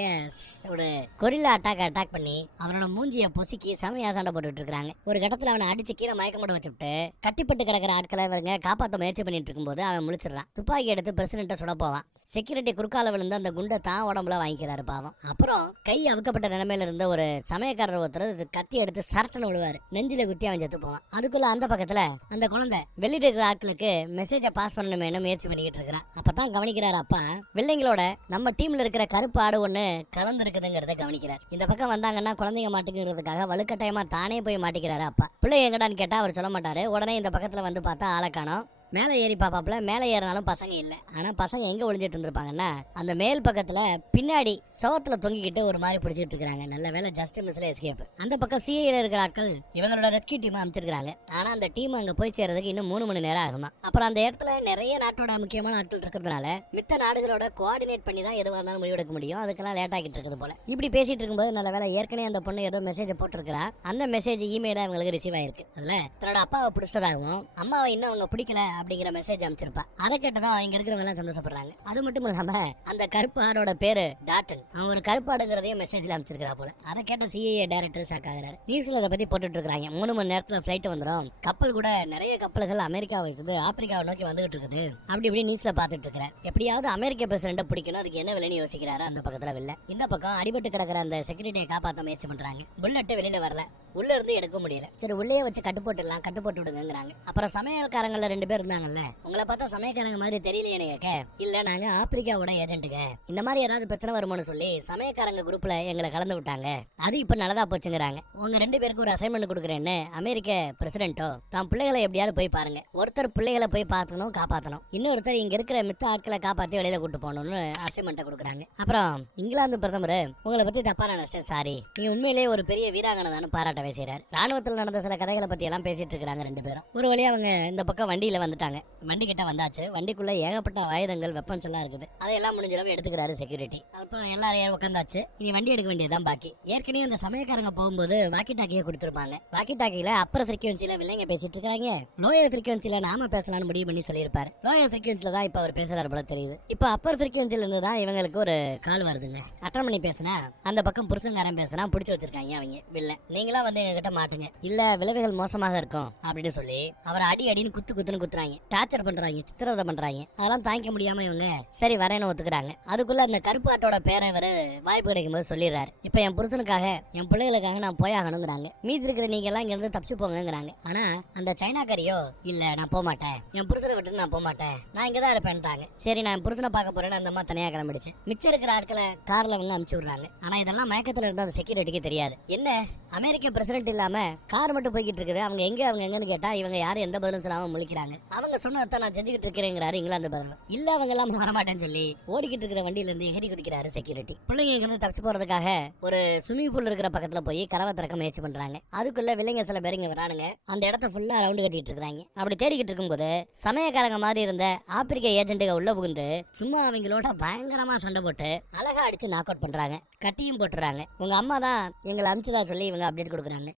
ஒரு கொரில்லா அட்டாக் பண்ணி அவனோட மூஞ்சிய பொசுக்கி செமையா சண்டை போட்டுட்டு இருக்காங்க. ஒரு கட்டத்துல அவனை அடிச்சு கீழே மயக்கம் போட்டு வச்சுட்டு கட்டிப்பட்டு கிடக்கிற ஆட்களை இவங்க காப்பாற்ற முயற்சி பண்ணிட்டு இருக்கும்போது அவன் முழிச்சிடறான். துப்பாக்கி எடுத்து பிரசிடென்ட்டை சுட போவான். செக்யூரிட்டி குறுக்கால விழுந்து அந்த குண்டை தான் உடம்புல வாங்கிக்கிறாரு பாவம். அப்புறம் கை அவுக்கப்பட்ட நிலைமையில இருந்த ஒரு சமயக்காரர் ஒருத்தர் கத்தி எடுத்து சரட்டன்னு விழுவாரு. நெஞ்சில குத்தி அவன் செத்து போவான். அதுக்குள்ள அந்த பக்கத்துல அந்த குழந்தை வெளியில இருக்கிற ஆட்களுக்கு மெசேஜ பாஸ் பண்ணணுமேனு முயற்சி பண்ணிக்கிட்டு இருக்கிறான். அப்பதான் கவனிக்கிறாரு அப்பா, வெள்ளைங்களோட நம்ம டீம்ல இருக்கிற கருப்பு ஆடு ஒண்ணு கலந்து இருக்குதுங்கிறத கவனிக்கிறார். இந்த பக்கம் வந்தாங்கன்னா குழந்தைங்க மாட்டிக்கிறதுக்காக வலுக்கட்டாயமா தானே போய் மாட்டிக்கிறாரு அப்பா. பிள்ளை எங்கடான்னு கேட்டா அவர் சொல்ல மாட்டாரு. உடனே இந்த பக்கத்துல வந்து பார்த்தா ஆளை காணோம். மேலே ஏறி பாப்பாப்புல. மேலே ஏறினாலும் பசங்க இல்லை. ஆனால் பசங்க எங்கே ஒளிஞ்சிட்டு இருந்திருப்பாங்கன்னா அந்த மேல் பக்கத்தில் பின்னாடி சவத்துல தொங்கிக்கிட்டு ஒரு மாதிரி பிடிச்சிட்டு இருக்காங்க. நல்ல வேலை ஜஸ்ட் மிஸ்ல எஸ்கேப். அந்த பக்கம் சிஐல இருக்கிற ஆட்கள் இவங்களோட ரெஸ்கியூ டீம் அமைச்சிருக்காங்க. ஆனால் அந்த டீம் அங்கே போய் சேர்றதுக்கு இன்னும் 3 மணி நேரம் ஆகுமா. அப்புறம் அந்த இடத்துல நிறைய நாட்டோட முக்கியமான ஆட்கள் இருக்கிறதுனால மித்த நாடுகளோட கோஆர்டினேட் பண்ணி தான் எதுவாக இருந்தாலும் முடிவெடுக்க முடியும். அதுக்கெல்லாம் லேட் ஆகிட்டு இருக்குது போல. இப்படி பேசிட்டு இருக்கும்போது நல்ல வேலை ஏற்கனவே அந்த பொண்ணு ஏதோ மெசேஜ் போட்டிருக்கிறா. அந்த மெசேஜ் இமெயில அவங்களுக்கு ரிசீவ் ஆயிருக்கு. அதுல தன்னோட அப்பாவை பிடிச்சதாகவும் அம்மாவை இன்னும் அவங்க பிடிக்கல அப்படிங்கிற மெசேஜ் அமைச்சிருப்பா. அதை கேட்டதான் இங்க இருக்கிறவங்க எல்லாம் சந்தோஷப்படுறாங்க. அது மட்டும் இல்லாம அந்த கருப்பு ஆடோட பேரு டாட்டன். அவன் ஒரு கருப்பாடுங்கிறதையும் மெசேஜ்ல அமைச்சிருக்கா போல. அதை கேட்ட சிஐஏ டைரக்டர் ஷாக் ஆகுறாரு. நியூஸ்ல அதை பத்தி போட்டுட்டு இருக்காங்க. 3 மணி நேரத்துல பிளைட் வந்துடும். கப்பல் கூட நிறைய கப்பல்கள் அமெரிக்காவை இருக்குது ஆப்பிரிக்காவை நோக்கி வந்துகிட்டு இருக்குது. அப்படி இப்படி நியூஸ்ல பாத்துட்டு இருக்கிறார். எப்படியாவது அமெரிக்க பிரசிடென்ட் பிடிக்கணும். அதுக்கு என்ன விலைன்னு யோசிக்கிறாரு. அந்த பக்கத்துல வில்ல. இந்த பக்கம் அடிபட்டு கிடக்கிற அந்த செக்யூரிட்டியை காப்பாற்ற முயற்சி பண்றாங்க. புல்லட் வெளியில வரல. உள்ள இருந்து எடுக்க முடியல. சரி உள்ளே வச்சு கட்டு போட்டு விடுங்கிறாங்க. அப்புறம் சமையல்காரங்கள்ல 2 பேர் இருந்தாங்கல்ல, உங்களை பார்த்தா சமயக்காரங்க மாதிரி தெரியலையே கேட்க, இல்ல நாங்க ஆப்பிரிக்காவோட ஏஜென்ட்டுங்க, இந்த மாதிரி ஏதாவது பிரச்சனை வருமோன்னு சொல்லி சமயக்காரங்க குரூப்ல எங்களை கலந்து விட்டாங்க. அது இப்ப நல்லதா போச்சுங்கிறாங்க. உங்க 2 பேருக்கு ஒரு அசைன்மெண்ட் கொடுக்குறேன்னு அமெரிக்க பிரசிடென்ட்டோ தான் பிள்ளைகளை எப்படியாவது போய் பாருங்க. ஒருத்தர் பிள்ளைகளை போய் பார்க்கணும் காப்பாற்றணும், இன்னொருத்தர் இங்க இருக்கிற மித்த ஆட்களை காப்பாற்றி வெளியில கூட்டு போகணும்னு அசைன்மெண்ட் கொடுக்குறாங்க. அப்புறம் இங்கிலாந்து பிரதமர் உங்களை பத்தி தப்பா நினைச்சேன், சாரி, நீ உண்மையிலேயே ஒரு பெரிய வீராங்கனை தான் பாராட்டவே செய்றாரு. ராணுவத்தில் நடந்த சில கதைகளை பத்தி எல்லாம் பேசிட்டு இருக்காங்க 2 பேரும். ஒரு வழியா அவங்க இந்த பக்கம் வண்டியில வந்துட்டாங்க. வண்டி கிட்ட வந்தாச்சு. வண்டிக்குள்ள ஏகப்பட்ட ஆயுதங்கள் வெப்பன்ஸ் எல்லாம் இருக்குது. அதையெல்லாம் முடிஞ்சளவு எடுத்துக்கிறாரு செக்யூரிட்டி. அப்புறம் எல்லாரும் உட்காந்தாச்சு. இனி வண்டி எடுக்க வேண்டியதுதான் பாக்கி. ஏற்கனவே அந்த சமயக்காரங்க போகும்போது வாக்கி டாக்கியை கொடுத்துருப்பாங்க. வாக்கி டாக்கியில அப்பர் ஃப்ரீக்வன்சில வில்லைங்க பேசிட்டு இருக்காங்க. லோயர் ஃப்ரீக்வன்சில நாம பேசலாம்னு முடிவு பண்ணி சொல்லியிருப்பாரு. லோயர் ஃப்ரீக்வன்சில தான் இப்ப அவர் பேசுறாரு போல தெரியுது. இப்ப அப்பர் ஃப்ரீக்வன்சில இருந்து தான் இவங்களுக்கு ஒரு கால் வருதுங்க. அட்டன் பண்ணி பேசினா அந்த பக்கம் புருஷங்காரன் பேசினா பிடிச்சு வச்சிருக்காங்க அவங்க வில்ல. நீங்களா வந்து எங்க கிட்ட மாட்டுங்க, இல்ல விளைவுகள் மோசமாக இருக்கும் அப்படின்னு சொல்லி அவரை அடின்னு குத்துன்னு குத்துறாங்க. டார்ச்சர் பண்றாங்க, சித்திரவதை பண்றாங்க. அதெல்லாம் தாங்கிக்க முடியாம இவங்க சரி வரேன்னு ஒத்துக்கிறாங்க. அதுக்குள்ள அந்த கருப்பு ஆட்டோட பேரை இவரு வாய்ப்பு கிடைக்கும் போது சொல்லிடுறாரு. இப்ப என் புருஷனுக்காக என் பிள்ளைகளுக்காக நான் போயாகணுங்கிறாங்க. மீதி இருக்கிற நீங்க எல்லாம் இங்க இருந்து தப்பிச்சு போங்கிறாங்க. ஆனா அந்த சைனாக்காரியோ இல்ல நான் போக மாட்டேன், என் புருஷனை விட்டு நான் போக மாட்டேன், நான் இங்கதான் இருப்பேன்றாங்க. சரி நான் என் புருஷனை பார்க்க போறேன்னு அந்த அம்மா தனியா கிளம்பிடுச்சு. மிச்சம் இருக்கிற ஆட்களை கார்ல அவங்க அனுப்பிச்சு விடுறாங்க. ஆனா இதெல்லாம் மயக்கத்துல இருந்த அந்த செக்யூரிட்டிக்கு தெரியாது. என்ன அமெரிக்க பிரசிடென்ட் இல்லாம கார் மட்டும் போய்கிட்டு இருக்குது, அவங்க எங்கன்னு கேட்டா இவங்க யாரும் எந்த பதிலும் சொல்லாம முழிக்கிறாங்க. அவங்க சொன்னதான் நான் செஞ்சுக்கிட்டு இருக்கிறேங்கிறாரு இங்கிலாந்து பதில். இல்ல அவங்க எல்லாம் வரமாட்டேன்னு சொல்லி ஓடிக்கிட்டு இருக்கிற வண்டியில இருந்து எகிரி குதிக்கிறாரு செக்யூரிட்டி. பிள்ளைங்க இங்க இருந்து தப்பிச்சு போறதுக்காக ஒரு ஸ்விமிங் பூல் இருக்கிற பக்கத்துல போய் கதவை திறக்க முயற்சி பண்றாங்க. அதுக்குள்ள விலைங்க சில பேர் இங்க வரானுங்க. அந்த இடத்த ஃபுல்லா ரவுண்டு கட்டிட்டு இருக்காங்க. அப்படி தேடிக்கிட்டு இருக்கும்போது சமயக்காரங்க மாதிரி இருந்த ஆப்பிரிக்க ஏஜென்ட்டுக உள்ள புகுந்து சும்மா அவங்களோட பயங்கரமா சண்டை போட்டு அழகா அடிச்சு நாக் அவுட் பண்றாங்க. கட்டியும் போட்டுறாங்க. உங்க அம்மா தான் எங்களை அனுப்பிச்சதா சொல்லி இவங்க அப்டேட் கொடுக்குறாங்க.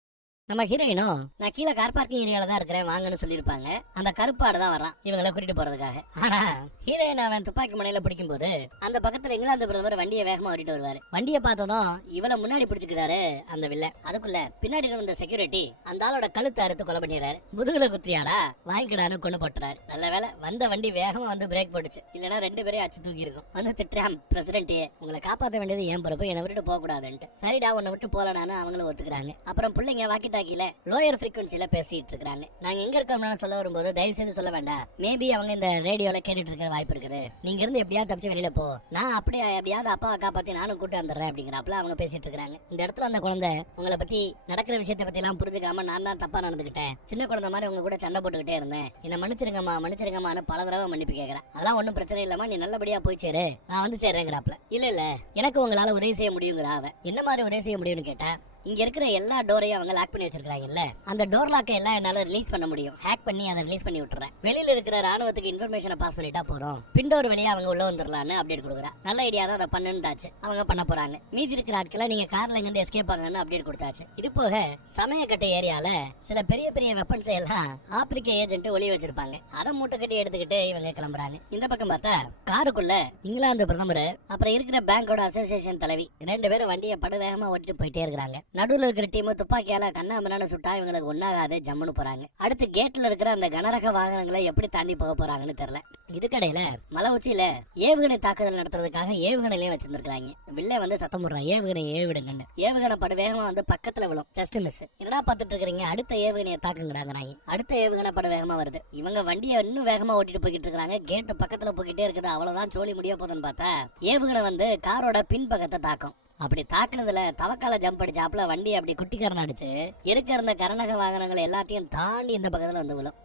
நம்ம ஹீரோயினும் நான் கீழே கார் பார்க்கிங் ஏரியால தான் இருக்கிறேன் வாங்கன்னு சொல்லியிருப்பாங்க. அந்த கருப்பாடு தான் வரான் இவங்களை கூட்டிட்டு போறதுக்காக. ஆனா ஹீரோயின் அவன் துப்பாக்கி முனையில பிடிக்கும் போது அந்த பக்கத்துல இங்கிலாந்து பிரதமர் வண்டியை வேகமா ஓட்டிட்டு வருவாரு. வண்டியை பார்த்ததும் இவளை முன்னாடி பிடிச்சுக்கிறாரு அந்த வில்ல. அதுக்குள்ள பின்னாடி இருந்த செக்யூரிட்டி அந்த ஆளோட கழுத்தை அறுத்து கொலை பண்ணிடுறாரு. முதுகுல குத்தியாடா வாங்கிக்கடான்னு கொண்டு போட்டுறாரு. நல்ல வேலை வந்த வண்டி வேகமா வந்து பிரேக் போட்டுச்சு, இல்லைன்னா 2 பேரையும் அச்சு தூக்கி இருக்கும். வந்து திட்டுறான் பிரசிடென்ட், உங்களை காப்பாற்ற வேண்டியது ஏன் பொறுப்பு, என்னை விட்டு போக கூடாதுன்ட்டு. சரிடா உன்னை விட்டு போலனானு அவங்களும் ஒத்துக்கிறாங்க. அப்புறம் பிள்ளைங்க வாக்கி டாக்கில லோயர் ஃப்ரீக்வன்சில பேசிட்டு இருக்காங்க. நாங்க எங்க இருக்கோம்னு சொல்ல வரும்போது தயவு செய்து சொல்ல வேண்டாம், மேபி அவங்க இந்த ரேடியோல கேட்டுட்டு இருக்க வாய்ப்பு இருக்குது, நீங்க இருந்து எப்படியாவது தப்பிச்சு வெளியில போ, நான் அப்படியே எப்படியாவது அப்பாவை காப்பாத்தி நானும் கூட்டு வந்துடுறேன் அப்படிங்கிறப்பல அவங்க பேசிட்டு இருக்காங்க. இந்த இடத்துல அந்த குழந்தை உங்களை பத்தி நடக்கிற விஷயத்தை பத்தி எல்லாம் புரிஞ்சுக்காம நான் தான் தப்பா நடந்துகிட்டேன், சின்ன குழந்தை மாதிரி உங்க கூட சண்டை போட்டுக்கிட்டே இருந்தேன், என்ன மன்னிச்சிருங்கம்மான்னு பல தடவை மன்னிப்பு கேட்கறேன். அதெல்லாம் ஒன்னும் பிரச்சனை இல்லாம நீ நல்லபடியா போய் சேரு, நான் வந்து சேர்றேங்கிறாப்ல. இல்ல எனக்கு உங்களால உதவி செய்ய முடியுங்கிறா. அவ என்ன மாதிரி உதவி செய்ய முடியும்னு கேட்டா, இங்க இருக்கிற எல்லா டோரையும் அவங்க லாக் பண்ணி வச்சிருக்காங்கல்ல, அந்த டோர் லாக்க எல்லாம் என்னால ரிலீஸ் பண்ண முடியும், ஹேக் பண்ணி அதை ரிலீஸ் பண்ணி விட்டுறேன். வெளியில இருக்கிற ராணுவத்துக்கு இன்ஃபர்மேஷனை பாஸ் பண்ணிட்டா போறோம், பின்டோர் வழியா அவங்க உள்ள வந்துடலான்னு அப்டேட் கொடுக்குறா. நல்ல ஐடியா தான், அதை பண்ணுட்டாச்சு. அவங்க பண்ண போறாங்க. மீதி இருக்கிற ஆட்களை நீங்க கார்ல இங்க இருந்து எஸ்கேப் ஆகணும்னு அப்டேட் கொடுத்தாச்சு. இது போக சமயக்கட்டை ஏரியால சில பெரிய பெரிய வெப்பன்ஸ் எல்லாம் ஆப்பிரிக்க ஏஜென்ட் ஒளிய வச்சிருப்பாங்க. அதை மூட்டை கட்டி எடுத்துக்கிட்டு இவங்க கிளம்புறாங்க. இந்த பக்கம் பார்த்தா காருக்குள்ள இங்கிலாந்து பிரதமர் அப்புறம் இருக்கிற பேங்கோட அசோசியேஷன் தலைவி 2 பேரும் வண்டியை படு வேகமா ஓட்டிட்டு போயிட்டே இருக்காங்க. நடுவில் இருக்கிற டீம் துப்பாக்கியால கண்ணாமண்ணு சுட்டா இவங்களுக்கு ஒன்னாகாது, ஜம்முன்னு போறாங்க. அடுத்து கேட்ல இருக்கிற அந்த கனரக வாகனங்களை எப்படி தாண்டி போக போறாங்கன்னு தெரியல. இதுக்கடையில மலை உச்சியில ஏவுகணை தாக்குதல் நடத்துறதுக்காக ஏவுகணையிலே வச்சிருந்திருக்காங்க. வில்ல வந்து சத்தம் போடுறான், ஏவுகணை ஏவிடுங்கன்னு. ஏவுகணை படு வேகமா வந்து பக்கத்துல விழும், ஜஸ்ட் மிஸ். என்னடா பாத்துட்டு இருக்கிறீங்க, அடுத்த ஏவுகணையை தாக்குங்கிறாங்க. அடுத்த ஏவுகணை படு வேகமா வருது. இவங்க வண்டியை இன்னும் வேகமா ஓட்டிட்டு போய்கிட்டு இருக்காங்க. கேட்டு பக்கத்துல போய்கிட்டே இருக்குது. அவ்வளவுதான் சோழி முடிய போதுன்னு பார்த்தா ஏவுகணை வந்து காரோட பின் பக்கத்தை தாக்கும். அப்படி தாக்குனதுல தவக்கால ஜம்ப் அடிச்சாப்புல வண்டி அப்படி குட்டிக்காரன் அடிச்சு இருக்க இருந்த கரணக வாகனங்கள் எல்லாத்தையும் தாண்டி இந்த பக்கத்துல வந்து விழும்.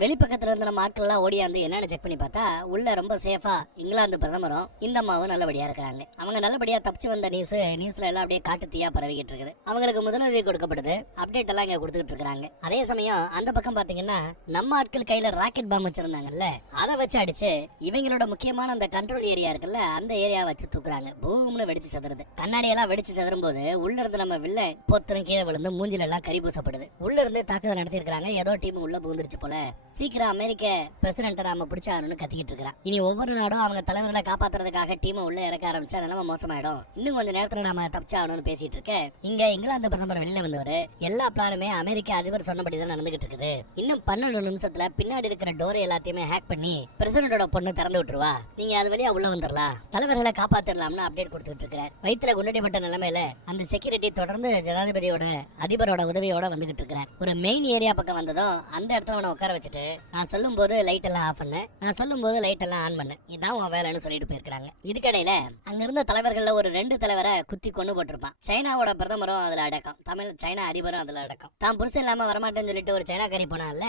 வெளிப்பக்கத்துல இருந்த நம்ம ஆட்கள் எல்லாம் ஓடியாந்து என்னன்னு செக் பண்ணி பார்த்தா உள்ள ரொம்ப சேஃபா இங்கிலாந்து பிரதமரும் இந்த அம்மாவும் நல்லபடியா இருக்கிறாங்க. அவங்க நல்லபடியா தப்பிச்சு வந்த நியூஸ்ல எல்லாம் அப்படியே காட்டு தீயா பரவிக்கிட்டு இருக்குது. அவங்களுக்கு முதலுதவி கொடுக்கப்படுது, அப்டேட் எல்லாம் இங்க கொடுத்துட்டு இருக்காங்க. அதே சமயம் அந்த பக்கம் பாத்தீங்கன்னா நம்ம ஆட்கள் கையில ராக்கெட் பாம் வச்சிருந்தாங்கல்ல, அதை வச்சு அடிச்சு இவங்களோட முக்கியமான அந்த கண்ட்ரோல் ஏரியா இருக்குல்ல, அந்த ஏரியா வச்சு தூக்குறாங்க. பூம்னு வெடிச்சு சதுருது. கண்ணாடி எல்லாம் வெடிச்சு சதுரும் போது உள்ள இருந்து நம்ம வில்ல பொத்தனும் கீழே விழுந்து மூஞ்சில எல்லாம் கறி பூசப்படுது. உள்ள இருந்து தாக்குதல் நடத்தி இருக்காங்க. ஏதோ டீம் உள்ள புகுந்துருச்சு போல. சீக்கிரம் அமெரிக்க பிரசிடென்ட் நாம பிடிச்சாருன்னு கத்திக்கிட்டு இருக்கிறான். இனி ஒவ்வொரு நாடும் அவங்க தலைவர்களை காப்பாத்துறதுக்காக டீம் உள்ள இறக்க ஆரம்பிச்சா நிலைமை மோசமாயிடும். இன்னும் கொஞ்ச நேரத்துல நாம தப்பிச்சாகணும்னு பேசிட்டு இருக்க இங்க இங்கிலாந்து பிரதமர் வெளியில வந்தவரு எல்லா பிளானுமே அமெரிக்க அதிபர் சொன்னபடிதான் நடந்துகிட்டு இருக்குது. இன்னும் 12 நிமிஷத்துல பின்னாடி இருக்கிற டோர் எல்லாத்தையுமே ஹேக் பண்ணி பிரசிடென்டோட பொண்ணு திறந்து விட்டுருவா, நீங்க அது வழியா உள்ள வந்துடலாம், தலைவர்களை காப்பாத்திடலாம்னு அப்டேட் கொடுத்துட்டு இருக்கிறார். வயிற்றுல குண்டடிப்பட்ட நிலைமையில அந்த செக்யூரிட்டி தொடர்ந்து ஜனாதிபதியோட அதிபரோட உதவியோட வந்துகிட்டு இருக்கிறார். ஒரு மெயின் ஏரியா பக்கம் வந்ததும் அந்த இடத்துல உட்கார வச்சுட்டு நான் சொல்லும் போது லைட் எல்லாம் ஆஃப் பண்ண, நான் சொல்லும் போது லைட் எல்லாம் ஆன் பண்ண, இதான் உன் வேலைன்னு சொல்லிட்டு போயிருக்காங்க. இதுக்கடையில அங்க இருந்த தலைவர்கள்ல ஒரு 2 தலைவரை குத்தி கொண்டு போட்டிருப்பான். சைனாவோட பிரதமரும் அதுல அடக்கம், சைனா அதிபரும் அதுல அடக்கம். தான் புருஷன் இல்லாம வரமாட்டேன்னு சொல்லிட்டு ஒரு சைனா கறி போனான்ல,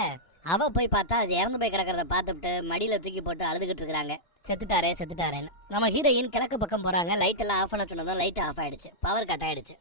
அவ போய் பார்த்தா அது இறந்து போய் கிடக்கிறத பார்த்துட்டு மடியில தூக்கி போட்டு அழுதுகிட்டு இருக்காங்க, செத்துட்டாரேன்னு. நம்ம ஹீரோயின் கிழக்கு பக்கம் போறாங்க. லைட் எல்லாம் ஆஃப் பண்ண சொன்னதும் லைட் ஆஃப் ஆயிடுச்சு, பவர் கட் ஆயிடுச்சு.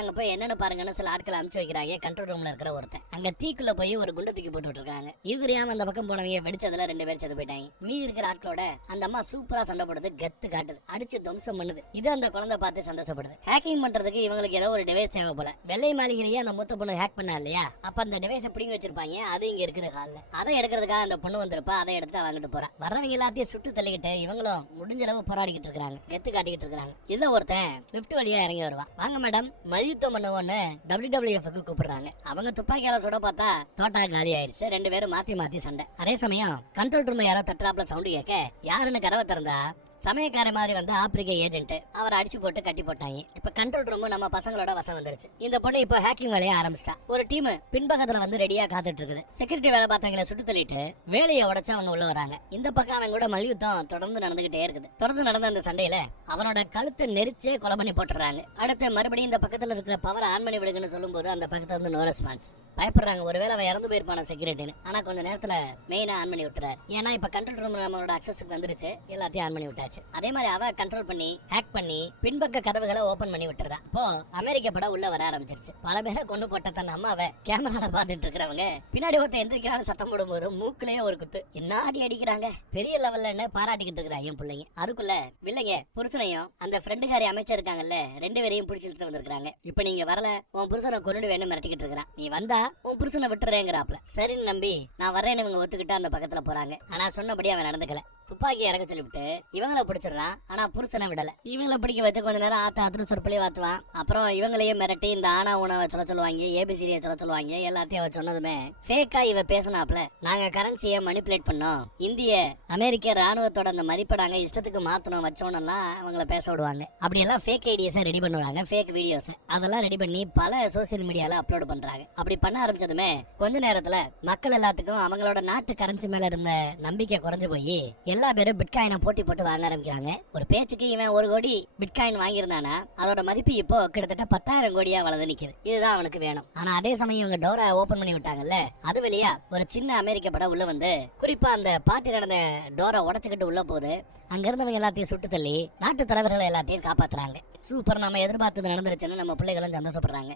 அங்க போய் என்னன்னு பாருங்கன்னு சில ஆட்கள் அனுப்பிச்சு வைக்கிறாங்க. கண்ட்ரோல் ரூம்ல இருக்கிற ஒருத்தன் அங்க தீக்குள்ள போய் ஒரு குண்டை தூக்கி போட்டு விட்டுருக்காங்க. இது தெரியாம அந்த பக்கம் போனவங்க வெடிச்சதுல 2 பேர் செத்து போயிட்டாங்க. மீதி இருக்கிற ஆட்களோட அந்த அம்மா சூப்பரா சண்டை போடுது, கெத்து காட்டுது, அடிச்சு துவம்சம் பண்ணுது. இது அந்த குழந்தை பார்த்து சந்தோஷப்படுது. ஹேக்கிங் பண்றதுக்கு இவங்களுக்கு ஏதோ ஒரு டிவைஸ் தேவை போல. வெள்ளை மாளிகையிலேயே அந்த மூத்த பொண்ணு ஹேக் பண்ணா இல்லையா, அப்ப அந்த டிவைஸை பிடிங்கி வச்சிருப்பாங்க. அது இங்க இருக்குது ஹால்ல. அதை எடுக்கிறதுக்காக அந்த பொண்ணு வந்திருப்பா, அதை எடுத்து வாங்கிட்டு போறா. வர்றவங்க எல்லாத்தையும் சுட்டு தள்ளிக்கிட்டு இவங்களும் முடிஞ்ச அளவு போராடிக்கிட்டு இருக்காங்க, கெத்து காட்டிக்கிட்டு இருக்காங்க. இதுல ஒருத்தன் லிப்ட் வழியா இறங்கி வருவான். வாங்க மேடம் மல்யுத்தம் பண்ணுவோன்னு WWF கூப்பிடுறாங்க. அவங்க துப்பாக்கியால சுட பார்த்தா தோட்டா காலி ஆயிடுச்சு. 2 பேரும் மாத்தி சண்டை. அதே சமயம் கண்ட்ரோல் ரூம் யாரோ தட்டுறாப்ல சவுண்ட் கேட்க யாருன்னு கதவை திறந்தா சமயக்கார மாதிரி வந்து ஆப்பிரிக்க ஏஜென்ட். அவரை அடிச்சு போட்டு கட்டி போட்டாங்க. இப்ப கண்ட்ரோல் ரூம் நம்ம பசங்களோட வசம் வந்துருச்சு. இந்த பொண்ணு இப்ப ஹேக்கிங் வேலையை ஆரம்பிச்சிட்டா. ஒரு டீம் பின்பக்கத்துல வந்து ரெடியா காத்துட்டு இருக்குது. செக்யூரிட்டி வேலை பார்த்தவங்களை சுட்டு தள்ளிட்டு வேலையை உடைச்சு அவங்க உள்ள வராங்க. இந்த பக்கம் அவங்க கூட மல்யுத்தம் தொடர்ந்து நடந்துகிட்டே இருக்குது. தொடர்ந்து நடந்த அந்த சண்டையில அவனோட கழுத்தை நெரிச்சே கொலை பண்ணி போட்டுறாங்க. அடுத்து மறுபடியும் இந்த பக்கத்துல இருக்கிற பவர் ஆன் பண்ணி விடுங்கன்னு சொல்லும் போது அந்த பக்கத்துல வந்து நோ ரெஸ்பான்ஸ். பயப்படுறாங்க, ஒருவேளை அவன் இறந்து போயிருப்பான செக்யூரிட்டின்னு. ஆனா கொஞ்ச நேரத்துல மெயினா ஆன் பண்ணி விட்டுறாரு. ஏன்னா இப்ப கண்ட்ரோல் ரூம் நம்மளோட அக்சஸ்க்கு வந்துருச்சு, எல்லாத்தையும் ஆன் பண்ணி விட்டாரு. ஆச்சு. அதே மாதிரி அவ கண்ட்ரோல் பண்ணி ஹேக் பண்ணி பின்பக்க கதவுகளை ஓபன் பண்ணி விட்டுறா. இப்போ அமெரிக்க படம் உள்ள வர ஆரம்பிச்சிருச்சு. பல பேரை கொண்டு போட்ட தன் அம்மாவை கேமரால பாத்துட்டு இருக்கிறவங்க பின்னாடி ஒருத்தர் எந்திரிக்கிறான்னு சத்தம் போடும்போது மூக்குலயே ஒரு குத்து. என்ன அடி அடிக்கிறாங்க, பெரிய லெவல்ல என்ன பாராட்டிக்கிட்டு இருக்கிறா என் பிள்ளைங்க. அதுக்குள்ள வில்லைங்க புருஷனையும் அந்த ஃப்ரெண்டுகாரி அமைச்சர் இருக்காங்கல்ல 2 பேரையும் பிடிச்சி இழுத்து வந்திருக்காங்க. இப்ப நீங்க வரல உன் புருஷனை கொண்டு வேணும் மிரட்டிக்கிட்டு இருக்கிறான். நீ வந்தா உன் புருஷனை விட்டுறேங்கிறாப்ல. சரின்னு நம்பி நான் வரேன்னு இவங்க ஒத்துக்கிட்டு அந்த பக்கத்துல போறாங்க. ஆனா சொன்னபடி அவன் நடந்துக்கல. துப்பாக்கி இறக்க சொல்லிவிட்டு இவங்கள பிடிச்சிடறான். ஆனா புருஷனை விடல. இவங்கள பிடிக்க வச்சு கொஞ்ச நேரம் ஆத்து சொற்பொழி வாத்துவான். அப்புறம் இவங்களையும் மிரட்டி இந்த ஆனா உணவை சொல்லுவாங்க, ஏபிசிடியை சொல்லுவாங்க. எல்லாத்தையும் அவ சொன்னதுமே ஃபேக்கா இவ பேசினாப்ல, நாங்க கரன்சியை மணிப்புலேட் பண்ணோம், இந்திய அமெரிக்க ராணுவத்தோட அந்த மதிப்பை நாங்க இஷ்டத்துக்கு மாத்தணும் வச்சோம்லாம் அவங்கள பேச விடுவாங்க. அப்படி எல்லாம் ஃபேக் ஐடியாஸை ரெடி பண்ணுவாங்க, ஃபேக் வீடியோஸ் அதெல்லாம் ரெடி பண்ணி பல சோசியல் மீடியால அப்லோட் பண்றாங்க. அப்படி பண்ண ஆரம்பிச்சதுமே கொஞ்ச நேரத்துல மக்கள் எல்லாத்துக்கும் அவங்களோட நாட்டு கரன்சி மேல இருந்த நம்பிக்கை குறைஞ்சு போய் எல்லா பேரும் பிட்காயினை போட்டி போட்டு வாங்க ஆரம்பிக்கிறாங்க. ஒரு பேச்சுக்கு இவன் 1 கோடி பிட்காயின் வாங்கியிருந்தானா அதோட மதிப்பு இப்போ கிட்டத்தட்ட 10,000 கோடியா வளர்ந்து நிக்குது. இதுதான் அவனுக்கு வேணும். ஆனா அதே சமயம் இவங்க டோரை ஓபன் பண்ணி விட்டாங்கல்ல, அது வழியா ஒரு சின்ன அமெரிக்க படம் உள்ள வந்து குறிப்பா அந்த பார்ட்டி நடந்த டோரை உடைச்சுக்கிட்டு உள்ள போகுது. அங்க இருந்தவங்க எல்லாத்தையும் சுட்டு தள்ளி நாட்டு தலைவர்கள் எல்லாத்தையும் காப்பாத்துறாங்க. சூப்பர், நம்ம எதிர்பார்த்தது நடந்துருச்சுன்னு நம்ம பிள்ளைகளும் சந்தோஷப்படுறாங்க.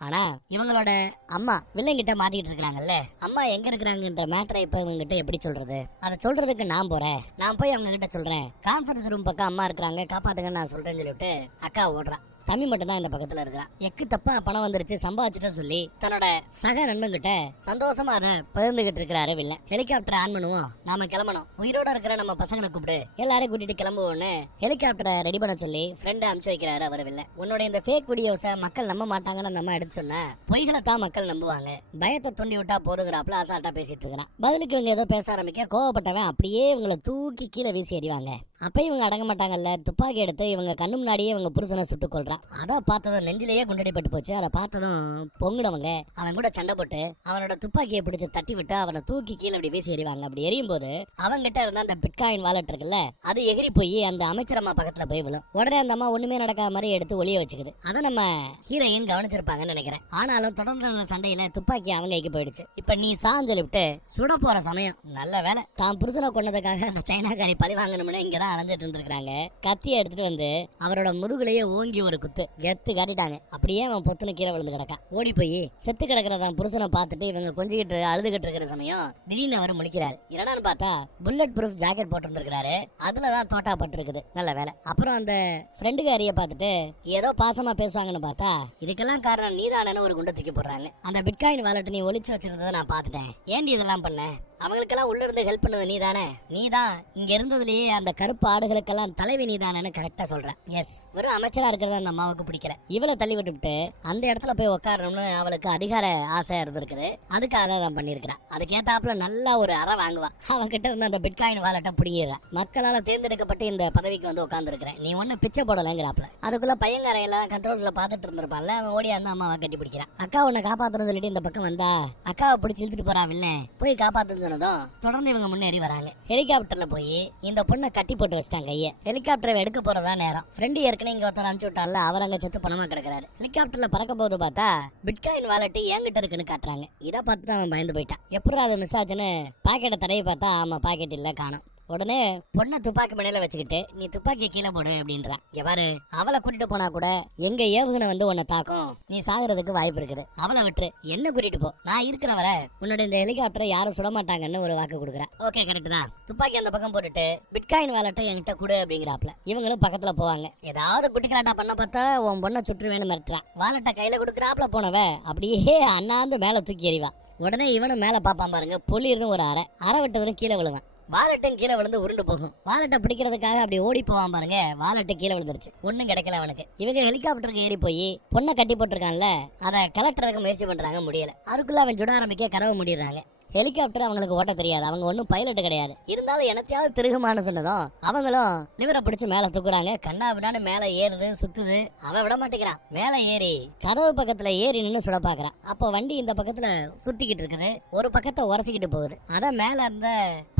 ஆனா இவங்களோட அம்மா வில்லங்கிட்ட மாட்டிட்டு இருக்காங்கல்ல, அம்மா எங்க இருக்கிறாங்கன்ற மேட்டரை இப்ப இவங்க கிட்ட எப்படி சொல்றது? அதை சொல்றதுக்கு நான் போறேன், நான் போய் அவங்க கிட்ட சொல்றேன், கான்ஃபரன்ஸ் ரூம் பக்கம் அம்மா இருக்கிறாங்க காப்பாத்துங்கன்னு நான் சொல்றேன்னு சொல்லிவிட்டு அக்கா ஓடுறான். தம்பி மட்டும் தான் இந்த பக்கத்துல இருக்கிறான். எக்கு தப்பா பணம் வந்துருச்சு சம்பாதிச்சுட்டு சொல்லி தன்னோட சக நண்பன் கிட்ட சந்தோஷமா அதை பகிர்ந்துகிட்டு இருக்கிறாரு வில்லன். ஹெலிகாப்டர் ஆன் பண்ணுவோம், நாம கிளம்பணும், உயிரோட இருக்கிற நம்ம பசங்களை கூப்பிடு, எல்லாரையும் கூட்டிட்டு கிளம்புவோன்னு ஹெலிகாப்டரை ரெடி பண்ண சொல்லி ஃப்ரெண்ட் அனுப்பிச்சு வைக்கிறாரு அவர் வில்லன். உன்னோட இந்த ஃபேக் வீடியோஸை மக்கள் நம்ப மாட்டாங்கன்னு நம்ம எடுத்து சொன்ன பொய்களை தான் மக்கள் நம்புவாங்க, பயத்தை தூண்டி விட்டா போதுங்கிறாப்புல அசால்ட்டா பேசிட்டு இருக்கிறான். பதிலுக்கு இவங்க ஏதோ பேச ஆரம்பிக்க கோவப்பட்டவன் அப்படியே இவங்களை தூக்கி கீழே வீசி எறிவாங்க. அப்ப இவங்க அடங்க மாட்டாங்கல்ல, துப்பாக்கி எடுத்து இவங்க கண்ணு முன்னாடியே இவங்க புருஷனை சுட்டு கொள்றான். அதை பார்த்ததும் நெஞ்சிலேயே குண்டடிப்பட்டு போச்சு. அதை பார்த்ததும் பொங்குனவங்க அவன் கூட சண்டை போட்டு அவனோட துப்பாக்கியை பிடிச்சு தட்டி விட்டு அவனை தூக்கி கீழே அப்படி வீசி எறிவாங்க. அப்படி எரியும் போது அவங்கிட்ட இருந்த அந்த பிட்காயின் வாலெட் இருக்குல்ல, அது எகிரி போய் அந்த அமைச்சரம்மா பக்கத்துல போய் விழும். உடனே அந்த அம்மா ஒண்ணுமே நடக்காத மாதிரி எடுத்து ஒளிய வச்சுக்குது. அதை நம்ம ஹீரோயின் கவனிச்சிருப்பாங்கன்னு நினைக்கிறேன். ஆனாலும் தொடர்ந்து அந்த சண்டையில துப்பாக்கி அவங்க கைக்கு போயிடுச்சு. இப்ப நீ சான்னு சொல்லிவிட்டு சுட போற சமயம் நல்ல வேலை தான் புருஷனை கொண்டதுக்காக அந்த சைனாக்காரி பழி வாங்கணும்னு இங்கதான் அலைஞ்சிட்டு இருந்திருக்காங்க. கத்தியை எடுத்துட்டு வந்து அவரோட முதுகுலையே ஓங்கி ஒரு குத்து கெத்து காட்டிட்டாங்க. அப்படியே அவன் பொத்துன கீழே விழுந்து கிடக்கான். ஓடி போய் செத்து கிடக்கிறதான் புருஷனை பார்த்துட்டு இவங்க கொஞ்சிக்கிட்டு அழுதுகிட்டு இருக்கிற சமயம் திடீர்னு அவர் முழிக்கிறாரு. என்னடான்னு பார்த்தா புல்லட் ப்ரூஃப் ஜாக்கெட் போட்டிருந்திருக்காரு, அதுலதான் தோட்டா பட்டிருக்குது. நல்ல வேலை. அப்புறம் அந்த ஃப்ரெண்டுகாரிய பார்த்துட்டு ஏதோ பாசமா பேசுவாங்கன்னு பார்த்தா இதுக்கெல்லாம் காரணம் நீதானு ஒரு குண்டை தூக்கி போடுறாங்க. அந்த பிட்காயின் வாலெட் நீ ஒளிச்சு வச்சிருந்ததை நான் பார்த்துட்டேன், ஏண்டி இதெல்லாம் பண்ண? அவங்களுக்கெல்லாம் உள்ள இருந்து ஹெல்ப் பண்ணது நீதானே, நீதான் இங்க இருந்ததுலயே அந்த கருப்பு ஆடுகளுக்கெல்லாம் தலைவி நீதானு கரெக்டா சொல்றேன். எஸ், ஒரு அமைச்சரா இருக்கிறது அந்த அம்மாவுக்கு பிடிக்கல. இவளை தள்ளி விட்டுவிட்டு அந்த இடத்துல போய் உட்காரணும்னு அவளுக்கு அதிகார ஆசை இருந்திருக்குது. அதுக்காக தான் பண்ணிருக்கிறான். அதுக்கேத்தாப்புல நல்லா ஒரு அறை வாங்குவான். அவகிட்ட இருந்து அந்த பிட்காயின் வாலெட்டை பிடிங்கிறான். மக்களால தேர்ந்தெடுக்கப்பட்டு இந்த பதவிக்கு வந்து உட்கார்ந்து இருக்கிறேன், நீ ஒண்ணு பிச்சை போடலங்கிறாப்ல. அதுக்குள்ள பையங்காரையெல்லாம் கண்ட்ரோல்ல பாத்துட்டு இருந்திருப்பான்ல, அவன் ஓடி அந்த அம்மாவை கட்டி பிடிக்கிறான். அக்கா உன்னை காப்பாத்தணும்னு சொல்லிட்டு இந்த பக்கம் வந்தா அக்காவை பிடிச்சி இழுத்துட்டு போறாவில்ல, போய் காப்பாத்துன்னு தொடர்ந்து இவங்க முன்னேறி வராங்க. ஹெலிகாப்டர்ல போய் இந்த பொண்ணை கட்டி போட்டு வச்சிட்டாங்க கைய. ஹெலிகாப்டரை எடுக்க போறதா நேரம். ஃப்ரெண்டு ஏற்கனவே இங்க ஒருத்தர் அனுப்பிச்சு விட்டால, அவர் அங்க செத்து பணமா கிடக்குறாரு. ஹெலிகாப்டர்ல பறக்க போது பார்த்தா பிட்காயின் வாலெட் என்கிட்ட இருக்குன்னு காட்டுறாங்க. இதை பார்த்து அவன் பயந்து போயிட்டான். எப்படி அது மிஸ் ஆச்சுன்னு பாக்கெட்டை தடவி பார்த்தா ஆமா பாக்கெட் இல்ல, காணும். உடனே பொண்ணை துப்பாக்கி மனையில வச்சுக்கிட்டு நீ துப்பாக்கியை கீழே போடு அப்படின்றான். எவ்வாறு அவளை கூட்டிட்டு போனா கூட எங்க ஏவுகணை வந்து உன்னை தாக்கும், நீ சாகுறதுக்கு வாய்ப்பு இருக்குது, அவளை விட்டு என்ன கூட்டிட்டு போ, நான் இருக்கிற வர உன்னோட இந்த ஹெலிகாப்டரை யாரும் சுட மாட்டாங்கன்னு ஒரு வாக்கு கொடுக்குறான். ஓகே கரெக்ட் தான். துப்பாக்கி அந்த பக்கம் போட்டுட்டு பிட்காயின் வாலெட்டை என்கிட்ட கொடு அப்படிங்கிறாப்ல. இவங்களும் பக்கத்துல போவாங்க. ஏதாவது குட்டிக்கலாட்டா பண்ண பார்த்தா உன் பொண்ணை சுற்றுவேன்னு மிரட்டுறான். வாலெட்டை கையில கொடுக்குறாப்ல போனவ அப்படியே அண்ணாந்து மேல தூக்கி எறிவான். உடனே இவனும் மேல பாப்பான் பாருங்க, பொலிர்னு ஒரு அரை விட்டதுன்னு கீழே விழுவான். வாலெட்டும் கீழே விழுந்து உருண்டு போகும். வாலெட்டை பிடிக்கிறதுக்காக அப்படி ஓடி போவான் பாருங்க, வாலெட்டு கீழே விழுந்துருச்சு. ஒண்ணும் கிடைக்கல அவனுக்கு. இவங்க ஹெலிகாப்டருக்கு ஏறி போய் பொண்ணை கட்டி போட்டிருக்கான்ல, அதை கலட்டுறதுக்கு முயற்சி பண்றாங்க, முடியல. அதுக்குள்ள அவன் சுட ஆரம்பிக்க கனவு முடிடுறாங்க. ஹெலிகாப்டர் அவங்களுக்கு ஓட்ட தெரியாது, அவங்க ஒன்றும் பைலட் கிடையாது. இருந்தாலும் எனத்தையாவது திருகுமான்னு சொன்னதும் அவங்களும் லிவரை பிடிச்சு மேல தூக்குறாங்க. கண்ணா விடான்னு மேல ஏறுது, சுத்துது. அவன் விட மாட்டேங்கிறான். மேல ஏறி கதவு பக்கத்துல ஏறி நின்று சுட பாக்குறான். அப்போ வண்டி இந்த பக்கத்துல சுத்திக்கிட்டு இருக்குது, ஒரு பக்கத்தை உரசிக்கிட்டு போகுது. அதான் மேல இருந்த